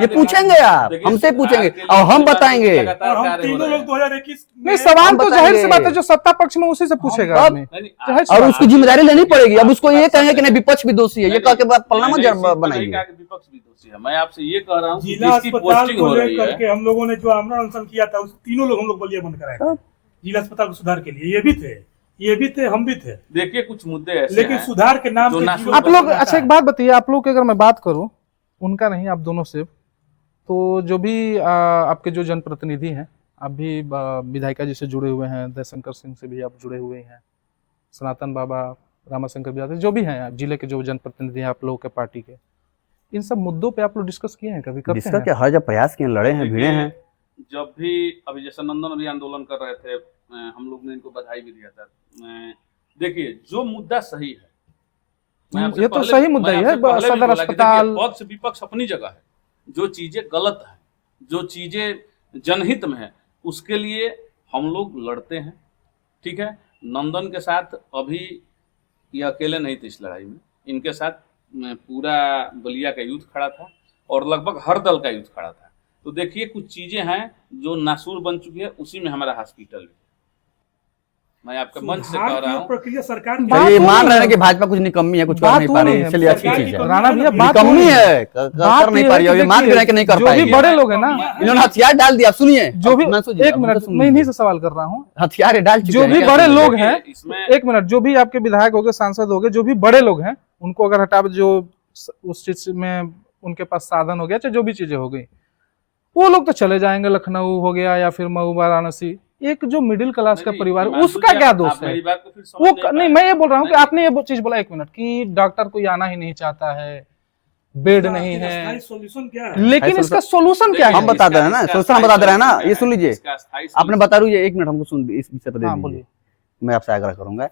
ये पूछेंगे आप, देखिए, हमसे सरकार पूछेंगे के लिए और हम लगातार बताएंगे। और हम कार्य हो तीनों रहे लोग हैं। 2021 नहीं, सवाल हम तो जाहिर सी बताएंगे। बात है, जो सत्ता पक्ष में उसी से पूछेगा अब- आदमी। नहीं, नहीं, चाहे आप- और आप- उसको जिम्मेदारी लेनी पड़ेगी। अब उसको ये आप- कहेंगे कि नहीं विपक्ष भी दोषी है, ये कह के पलना मैंने इस चीज को नहीं बनाइए। कहा कि विपक्ष भी दोषी है। मैं आपसे ये कह रहा हूँ कि जिला जिसकी अस्पताल पोस्टिंग को हो रही लेकर है, के हम लोगों ने जो आमरण अनशन किया था, उस तीनों लोग हम लोग बलिया बंद कराए थे। जिला अस्पताल को सुधार के लिए ये भी थे, हम भी थे, देखिए कुछ मुद्दे ऐसे लेकिन हैं सुधार के नाम जो पे ना जीरो आप लोग, बदलना अच्छा है। एक बात बताइए, आप लोग की अगर मैं बात करूं, उनका नहीं, आप दोनों से, तो जो भी आपके जो जनप्रतिनिधि हैं, आप भी विधायिका जी से जुड़े हुए हैं, दयाशंकर सिंह से भी आप जुड़े हुए हैं, सनातन बाबा, रामाशंकर बिहारी, जो भी हैं आप जिले के जो जनप्रतिनिधि हैं आप लोगों के पार्टी के, इन सब मुद्दों पे आप लोग डिस्कस किए हैं कभी? करते जिसका हैं? क्या हर जब प्रयास किए, लड़े हैं, भिड़े हैं। जब भी अभी जैसे नंदन अभी आंदोलन कर रहे थे, हम लोग ने इनको बधाई भी दिया था। देखिए जो मुद्दा सही है, मैं आपसे ये तो पहले- सही मुद्दा मैं ही आपसे है, पहले भी सदर बोला कि देखिए, अस्पताल। पक्ष विपक्ष अपनी जगह है, जो चीजें गलत है, जो चीजें जनहित में है, उसके लिए हम लोग लड़ते हैं। ठीक है, नंदन के साथ अभी ये अकेले नहीं थे इस लड़ाई में, इनके साथ पूरा बलिया का यूथ खड़ा था और लगभग हर दल का यूथ खड़ा था। तो देखिए कुछ चीजें हैं जो नासूर बन चुकी है, उसी में हमारा हॉस्पिटल है। मैं आपके मंच से कह रहा हूँ। प्रक्रिया सरकार की बात चलिए वो मान नहीं रहे है। हैं कि भाजपा कुछ निकम्मी है, कुछ कर बात नहीं वो पा नहीं रही है। है, चलिए अच्छी सरकार चीज की है। राणा भैया बात वो निकम्मी नहीं है, बात कर नहीं ये पा है रही कि है, ये मान भी देखिए, रहे हैं कि नहीं कर जो भी पाएगी। बड़े लोग हैं ना, इन्होंने हथियार डाल दिया, सुनिए जो भी सुनिए, एक अब मिनट तो सुन मैं इन्हीं लीजिए। से सवाल कर रहा हूँ, हथियार डाल चुके जो हैं, भी क्या बड़े समझ लोग लीजिए। हैं, इसमें एक मिनट, जो भी आपके विधायक हो गए, सांसद हो गए, जो भी बड़े लोग हैं, उनको अगर हटा जो उस चीज में उनके पास साधन हो गया, चाहे जो भी चीजें हो गई, वो लोग तो चले जाएंगे, लखनऊ हो गया या फिर मऊ, वाराणसी। एक जो मिडिल क्लास का नहीं, परिवार है, हिमांशु उसका जी, क्या आप दोष है? मेरी बात को फिर समझ वो नहीं नहीं, पाए। मैं ये बोल रहा हूँ कि नहीं, आपने ये चीज बोला, एक मिनट, कि डॉक्टर कोई आना ही नहीं चाहता है, बेड नहीं है, सोल्यूशन क्या है? लेकिन है इसका सोल्यूशन क्या हम है? बता दे रहे हैं ना, सोल्यूशन हम बता दे रहे हैं ना, ये सुन लीजिए। इसका स्थायी आपने solution- बता रही है, एक मिनट हमको सुन, इस विषय पर दे हाँ दीजिए। बोलिए। मैं आपसे आग्रह करूंगा,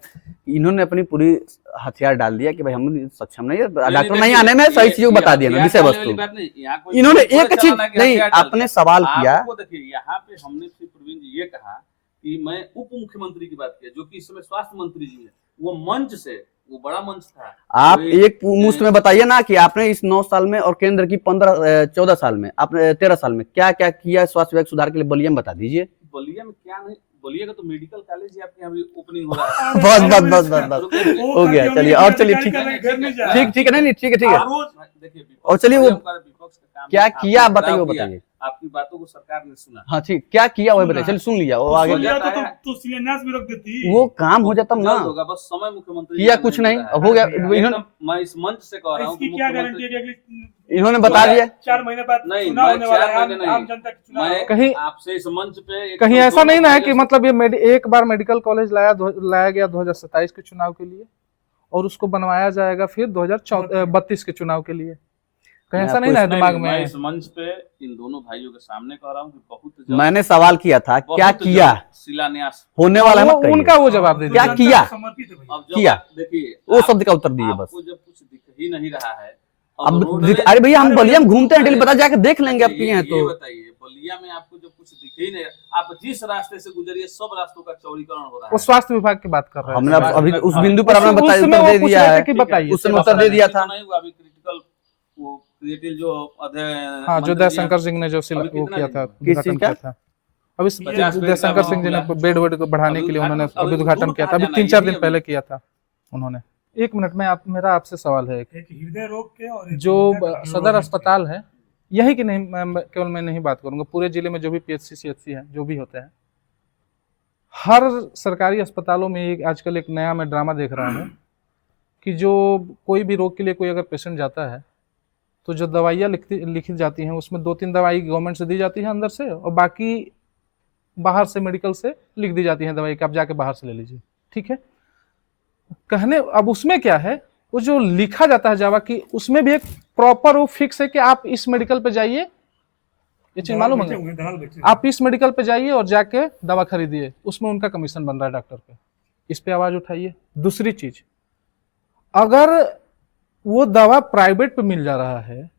इन्होंने अपनी पूरी हथियार डाल दिया कि भाई हम सक्षम नहीं है, डॉक्टर नहीं देखिए, आने में सही चीजों को बता दिया ना, हथियार विषय डालने वस्तु। वाली बात नहीं, यहाँ कोई इन्होंने थोड़ा एक चीज चलाना कि नहीं, हथियार डाल आपने दिया। सवाल किया, आपको देखिए, यहाँ पे हमने श्री प्रवीण जी ये कहा कि मैं उप मुख्यमंत्री की बात किया, जो कि इस समय स्वास्थ्य मंत्री जी है, वो मंच से, वो बड़ा मंच था। आप वो एक मुश्त में बताइए ना कि आपने इस 9 साल में और केंद्र की 14 साल में, आपने 13 साल में क्या क्या किया स्वास्थ्य विभाग सुधार के लिए, बलिया में बता दीजिए। बलिया में क्या नहीं, बलिया का तो मेडिकल कॉलेज ही आपके यहाँ भी ओपनिंग हो रहा है। बस बस बस बस बस रुकिए, हो गया, चलिए, और चलिए, ठीक ठीक ठीक है, नहीं नहीं, ठीक है, ठीक है। देखिए, और चलिए, वो विपक्ष का काम क्या है, किया आपने बताइए, वो घिराव किया, बताइए। आपकी बातों को सरकार ने सुना। हाँ ठीक, क्या किया वही सुन बताइए, रहा चलिए सुन लिया, वो तो आगे सुन लिया तो शिलान्यास भी रख देती। वो काम हो जाता ना, जल्द होगा, बस समय मुख्यमंत्री किया जी का कुछ नहीं नहीं, मिला है। अब हो गया, भैया, इन्होंने मैं इस मंच से कह रहा हूँ कि इसकी क्या मुख्यमंत्री- गारंटी है कि अगले इन्होंने बता दिया। 4 महीने बाद नहीं, चुनाव मैं होने वाला 4 है, महीने आम नहीं। जनता के चुनाव मैं है। कहीं आपसे इस मंच पे कहीं ऐसा नहीं ना है कि दोनों मतलब ये एक बार मेडिकल कॉलेज लाया गया 2027 के चुनाव के लिए, और उसको बनवाया जाएगा फिर 2032 के चुनाव के लिए? कहीं मैं ऐसा नहीं ना है नहीं, दिमाग मैं में? इस मंच पे इन दोनों भाइयों के सामने कह रहा हूँ कि बहुत जल्द- मैंने सवाल किया था, बहुत क्या जल्द किया शिलान्यास। होने वाला है, मत कहिए। उनका वो जवाब दे जो क्या दीजिए। जनता किया? को समर्पित है भैया। अब जब किया। आप देखिए, वो आप- शब्द का उत्तर दीजिए बस। आपको जब कुछ दिख ही नहीं रहा है, अब रोड में- अरे भैया, हम अरे बलिया में घूमते हैं अरे डेली, पता जाके देख लेंगे अब किए हैं ये तो। बताइए, बलिया में आपको जब कुछ दिख ही नहीं रहा, आप जिस रास्ते से गुजरिए सब रास्तों का चौड़ीकरण हो रहा वो है। स्वास्थ्य विभाग की बात कर रहे हैं। हमने अब अभी उस बिंदु पर उस- आपने बताया, उस समय उत्तर वो दे पूछ दिया रहे थे है, कि बताइए, उस समय उत्तर दे दिया था। नहीं हुआ, अभी क्रिटिकल वो क्रिएटिव जो हाँ, जो दयाशंकर सिंह ने जो अभी वो कितना किया दिन था, हुआ? उद्घाटन चीज किया का? था। अभी 50 बेड दयाशंकर का सिंह जी ने मामला। बेड वेड को बढ़ाने अभी के लिए उन्होंने अभी अभी उद्घाटन दूर किया था, कहाँ अभी जाना, 3-4 यही दिन अभी। पहले किया था उन्होंने। एक मिनट में मेरा आपसे सवाल है, एक हृदय रोग के और एक जो हृदय का सदर न्यूरोलॉजी अस्पताल है, यही कि नहीं, केवल मैं नहीं बात करूंगा, पूरे जिले में जो भी PHC CHC है, जो भी होते हैं, हर सरकारी अस्पतालों में एक आजकल एक नया मैं ड्रामा देख रहा हूँ कि जो कोई भी रोग के लिए कोई अगर पेशेंट जाता है, तो जो दवाइयाँ लिखी जाती हैं, उसमें 2-3 दवाई गवर्नमेंट से दी जाती है अंदर से, और बाकी बाहर से मेडिकल से लिख दी जाती हैं दवाई कि आप जाके बाहर से ले लीजिए, ठीक है। कहने अब उसमें क्या है, वो जो लिखा जाता है जावा की, उसमें भी एक प्रॉपर वो फिक्स है कि आप इस मेडिकल पे जाइए, ये चीज मालूम है, दलाल बैठे आप इस मेडिकल पे जाइए और जाके दवा खरीदिए, उसमें उनका कमीशन बन रहा है डॉक्टर पे। इस पे आवाज उठाइए। दूसरी चीज, अगर वो दवा प्राइवेट पे मिल जा रहा है,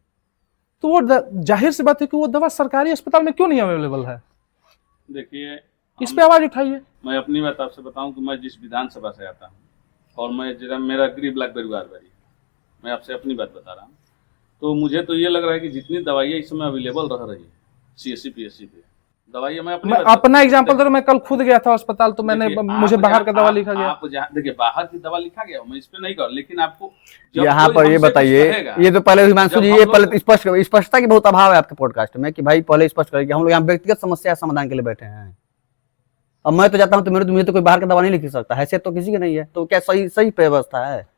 तो वो जाहिर सी बात है कि वो दवा सरकारी अस्पताल में क्यों नहीं अवेलेबल है? देखिए, इस पे आवाज उठाइए। मैं अपनी बात आपसे बताऊं कि मैं जिस विधानसभा से आता हूं, और मैं जरा मेरा गृह ब्लॉक बेरुआरबाड़ी, मैं आपसे अपनी बात बता रहा हूं, तो मुझे तो ये लग रहा है कि जितनी दवाइयाँ इस समय अवेलेबल रह रही है CSC PSC पे दवाइयाँ, मैं अपनी मैं बात अपना बता- एग्जांपल दे देखिए- रहा हूं, मैं कल खुद गया था अस्पताल, तो मैंने देखिए, मुझे आप बाहर का जहाँ- दवा लिखा गया। आप जहाँ देखिए बाहर की दवा लिखा गया, मैं इस पे नहीं कर, लेकिन आपको जब यहाँ कोई पर ये हमसे कुछ बताइए, कहेगा, ये तो पहले हिमांशु जब जी, हम ये लोग- पहले स्पष्टता की बहुत अभाव है आपके पॉडकास्ट में, कि भाई पहले स्पष्ट करें कि हम लोग यहाँ व्यक्तिगत समस्या समाधान के लिए बैठे हैं। अब मैं तो जाता हूँ तो मुझे तो कोई बाहर का दवा नहीं लिख सकता, हैसियत तो किसी की नहीं है, तो क्या सही व्यवस्था है?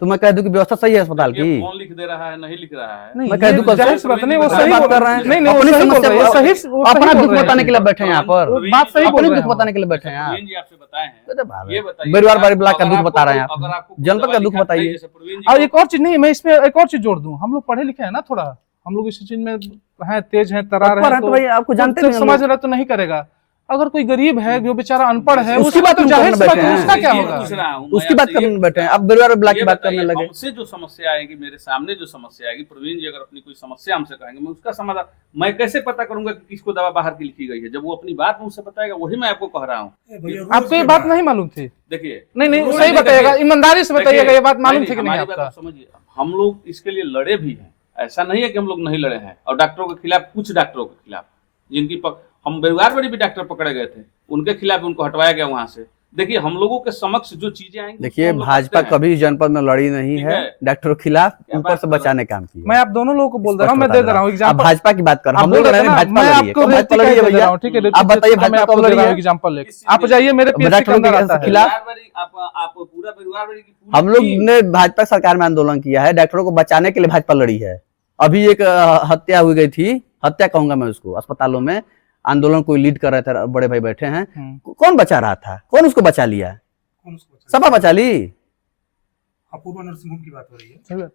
तो मैं कह दूं कि व्यवस्था सही है अस्पताल देखिए, की? कौन लिख दे रहा है, नहीं लिख रहा है। नहीं, मैं कह दूं ये जाहिर सी बात नहीं, वो सही बात बोल कर रहे हैं, नहीं, नहीं, वो अपनी सही बोल समस्या रहे हैं, को- सही अपना बोल दुख रहे हैं। बताने के लिए बैठे हैं यहाँ पर, वो बात सही बोल अपने रहे दुख हैं। बताने के लिए बैठे हैं आप। प्रवीण जी आपसे बताए हैं, अरे बाप ये रे, बताइए, बेरुआरबाड़ी ब्लॉक का अगर दुख आपको- बता रहे हैं आप, अगर आपको जनपद दवा का दुख लिखा- बताइए। नहीं, जैसे प्रवीण जी और को- एक और चीज नहीं, मैं इसमें एक और चीज जोड़ दूं, हम लोग पढ़े लिखे हैं ना थोड़ा, हम लोग इस चीज में हैं, तेज हैं, तरार तत्पर हैं, हैं तो भाई आपको जानते भी हैं समझ लोग। रहा तो नहीं करेगा। अगर कोई गरीब है जो बेचारा अनपढ़ है, उसकी उसका बात तो हम जाहिर करने सी बात बैठे है, हैं। उसका क्या ये होगा? पूछ रहा हूं, मैं उसकी बात आपसे ये करने बैठे हैं, अब बेरुआर ब्लॉक की ये बात करने बताइए, लगे। हमसे जो समस्या आएगी, मेरे सामने जो समस्या आएगी, प्रवीण जी अगर अपनी कोई समस्या हमसे कहेंगे, मैं उसका समाधान, मैं कैसे पता करूंगा कि किसको दवा बाहर की लिखी गई है? जब वो अपनी बात मुझसे बताएगा, वही मैं आपको कह रहा हूँ। आपको ये बात नहीं मालूम थी? देखिए, नहीं, रोज सही देखिए, बताइएगा, ईमानदारी से बताइएगा, देखिए, ये बात मालूम थी कि नहीं हमारी बात आपका? आप समझिए, हम लोग इसके लिए लड़े भी हैं, ऐसा नहीं है कि हम लोग नहीं लड़े हैं। और डॉक्टरों के खिलाफ, कुछ डॉक्टरों के खिलाफ जिनकी हम बेरुआरबाड़ी भी डॉक्टर पकड़े गए थे, उनके खिलाफ उनको हटवाया गया वहां से, देखिए हम लोगों के समक्ष जो चीजें आएंगी देखिए उसको हम लोग भाजपा करते हैं। कभी जनपद में लड़ी नहीं ठीक है, है। डॉक्टरों के खिलाफ क्या ऊपर बात से कर रहे बचाने काम किया। मैं आप दोनों लोगों को बोल दे रहा हूँ, मैं दे दे रहा हूँ आप एग्जांपल। भाजपा की बात कर, आप हम बोल लोग रहे लड़े थे ना, भाजपा मैं लड़ी है, आपको कब भाजपा रेती लड़ी है दे दे भैया? रहा हूँ, ठीक है? आप बताइए मैं भाजपा आपको कब दे लड़ी रहा हूँ है? एग्जांपल एक। किस आप चीज़ जाइए मेरे पीएससी के डॉक्टरों अंदर के आता है। खिलाफ आप पूरा परिवार वाली की पूरी हम लोग टीम। ने भाजपा सरकार में आंदोलन किया है, डॉक्टरों को बचाने के लिए भाजपा लड़ी है। अभी एक हत्या हुई गई थी, हत्या कहूंगा मैं उसको, अस्पतालों में आंदोलन कोई लीड कर रहे थे, बड़े भाई बैठे हैं, कौन बचा रहा था? कौन उसको बचा लिया? कौन उसको बचा सपा बचा ली। अपूर्वा नरसिंह की बात हो रही है। सही बात।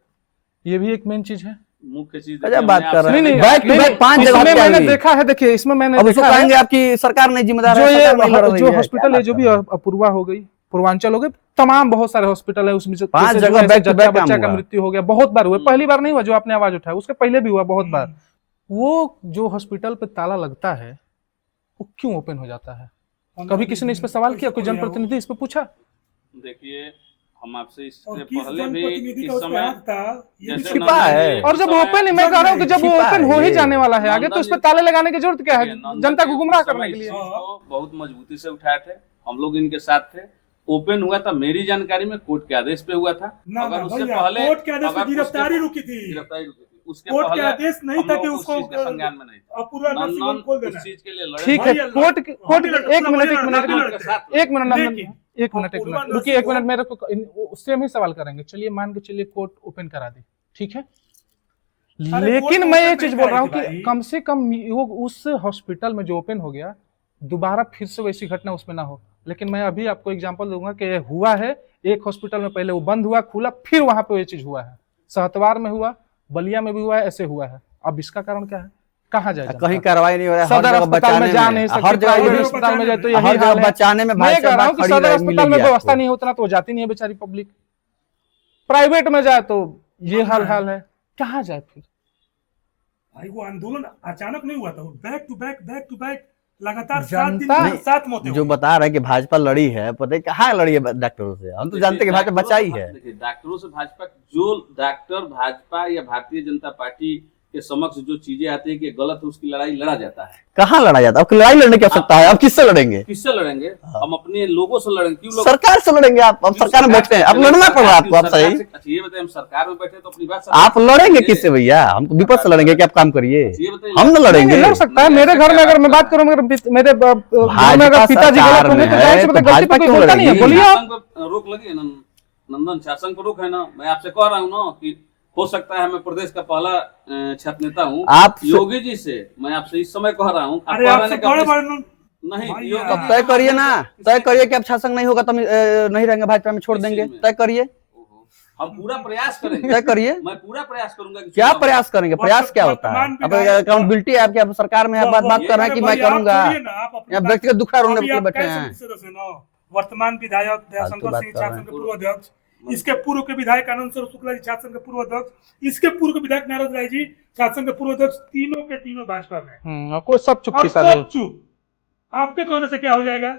ये भी एक मेन चीज है। मुख्य चीज अच्छा, बात कर रहे हैं। नहीं, बैक टू बैक 5 जगह इसमें हत्या मैंने हुई। देखा है, देखिए इसमें मैंने अब उसको देखा है कहेंगे आपकी सरकार नहीं जिम्मेदार जो है, ये सरकार नहीं लड़ रही जो है। हॉस्पिटल क्या है, जो बात भी कर रहे हैं? अपूर्वा हो गई, पूर्वांचल हो गए, तमाम बहुत सारे हॉस्पिटल है, उसमें से 5 जैसे जो जगह ऐसे बैक टू जच्चा बैक काम बच्चा का हुआ। मृत्यु हो गया, बहुत बार हुआ, पहली बार नहीं हुआ जो आपने आवाज उठाया, उसके पहले भी हुआ बहुत बार। वो जो हॉस्पिटल पे ताला लगता है वो क्यों ओपन हो जाता है? कभी किसी ने इस पे सवाल किया? कोई जनप्रतिनिधि इस पे पूछा? देखिए हम आपसे इससे और किस पहले भी जनप्रतिनिधि का इस उस पे समय हाथ था, ये भी जैसे छिपा है। और जब ओपन, मैं कह रहा हूँ कि जब वो छिपा ओपन है हो ही ये। जाने वाला है आगे, तो उस पे ताले लगाने की जरूरत क्या है? जनता को गुमराह करने के लिए। बहुत मजबूती से उठाए थे, हम लोग इनके साथ थे। ओपन हुआ था मेरी जानकारी में कोर्ट के आदेश पे हुआ था। ना अगर ना उससे भैया, पहले कोर्ट के आदेश पे अगर गिरफ्तारी उसके- रुकी थी। गिरफ्तारी रुकी थी, उसके कोर्ट के पहले आदेश नहीं हम था लोग कि उस उसको चीज के संज्ञान में नहीं था। अपूर्वा नरसिंह को खोल देना उस है। चीज के लिए लड़े ठीक थे। है, भाई, कोर्ट हम कोर्ट भी लड़ते, एक मिनट हम भी एक लड़ते हैं। मिनट लेकिन एक मिनट अपूर्वा रुकिए, एक नरसिंह मिनट मेरे को उससे हम ही सवाल करेंगे। चलिए मान के चलिए कोर्ट ओपन करा दी, ठीक है, अरे लेकिन कोर्ट मैं ये ओपन चीज नहीं बोल रहा हूँ कराई कि थी कम से कम वो उस हॉस्पिटल में जो ओपन हो गया, दोबारा फिर से वैसी घटना उसमें ना हो। लेकिन मैं अभी आपको एग्जांपल दूंगा कि ये हुआ है, एक हॉस्पिटल में पहले वो बंद हुआ, खुला, फिर वहां पे ये चीज हुआ है, सहतवार में हुआ, बलिया में भी हुआ है, ऐसे हुआ है। अब इसका कारण क्या है? कहाँ जाए जनता? कहीं कार्रवाई नहीं हो रहा है, हर सदर जगह अस्पताल में बचाने जा में, नहीं सकते, हर जगह प्राइवेट यही- अस्पताल में जाए तो यही हर जगह हाल है। बचाने में मैं कह रहा हूँ कि खड़ी सदर रहे, अस्पताल में मिलेगी व्यवस्था आपको। नहीं है उतना, तो वो जाती नहीं है बेचारी पब्लिक। प्राइवेट में जाए तो ये हाल है, कहाँ जाए फिर? भाई वो आंदोलन अचानक नहीं हुआ था, वो बैक टू बैक लगातार 7 दिन जनता- 7 मौतें जो हुई। बता रहे हैं कि भाजपा लड़ी है, पता है कहाँ लड़ी है डॉक्टरों से? हम तो जानते हैं कि भाजपा बचाई है। देखिए डॉक्टरों से भाजपा, जो डॉक्टर भाजपा या भारतीय जनता पार्टी के समक्ष जो चीजें आती है कि गलत है, उसकी लड़ाई लड़ा जाता है। कहाँ लड़ा जाता है? अब लड़ाई लड़ने की आवश्यकता है? अब किससे लड़ेंगे? किससे लड़ेंगे? हम अपने लोगों से लड़ेंगे। क्यों लोग सरकार से लड़ेंगे आप? अब सरकार में बैठे हैं, अब लड़ना पड़ रहा है आपको। आप सही, ये बताइए, हम सरकार में बैठे तो अपनी बात आप लड़ेंगे किससे भैया? हम विपक्ष से लड़ेंगे कि आप काम करिए? ये बताइए, हम न नहीं, लड़ेंगे। लड़ सकता है। मेरे घर में अगर मैं बात करूं, मेरे घर में अगर पिताजी गलत होंगे तो जाहिर सी बात है, गलती पे कोई बोलता नहीं है। बोलिए आप। शासन पर रोक लगी है ना, नंदन, शासन पर रोक है ना। मैं आपसे कह रहा हूँ ना कि हो सकता है मैं प्रदेश का पहला छात्र नेता हूँ आप योगी जी से, मैं आपसे इस समय कह रहा हूँ। आप अरे कह आपसे रहे हैं कि बड़े अपने- बड़े नहीं भाई योगी यार। जी- तय करिए ना, तय करिए कि अब शासन नहीं होगा तो हम नहीं रहेंगे भाजपा में, छोड़ किस देंगे। चीज में? तय करिए, ओहो, हम पूरा प्रयास करेंगे। तय करिए। मैं पूरा प्रयास करूंगा कि क्या चुनाव- प्रयास करेंगे? प्रयास क्या होता है? वर्तमान अब विधायक- अकाउंटेबिलिटी है आपकी? आप सरकार में आप बात कर रहे हैं कि मैं करूंगा, या व्यक्तिगत दुखड़ा रोने अभी के लिए आप बैठे कैसे हैं? सदस्य ना, वर्तमान विधायक दयाशंकर बात सिंह कर रहे छात्र हैं। के पूर्व अध्यक्ष, इसके पूर्व के विधायक आनंद सरोवर शुक्ला जी छात्र के पूर्व अध्यक्ष, इसके पूर्व के विधायक नारद राय जी छात्र के पूर्व अध्यक्ष, तीनों के तीनों भाजपा में। कोई सब और चुप्पी सब चुप। आपके कहने से क्या हो जाएगा?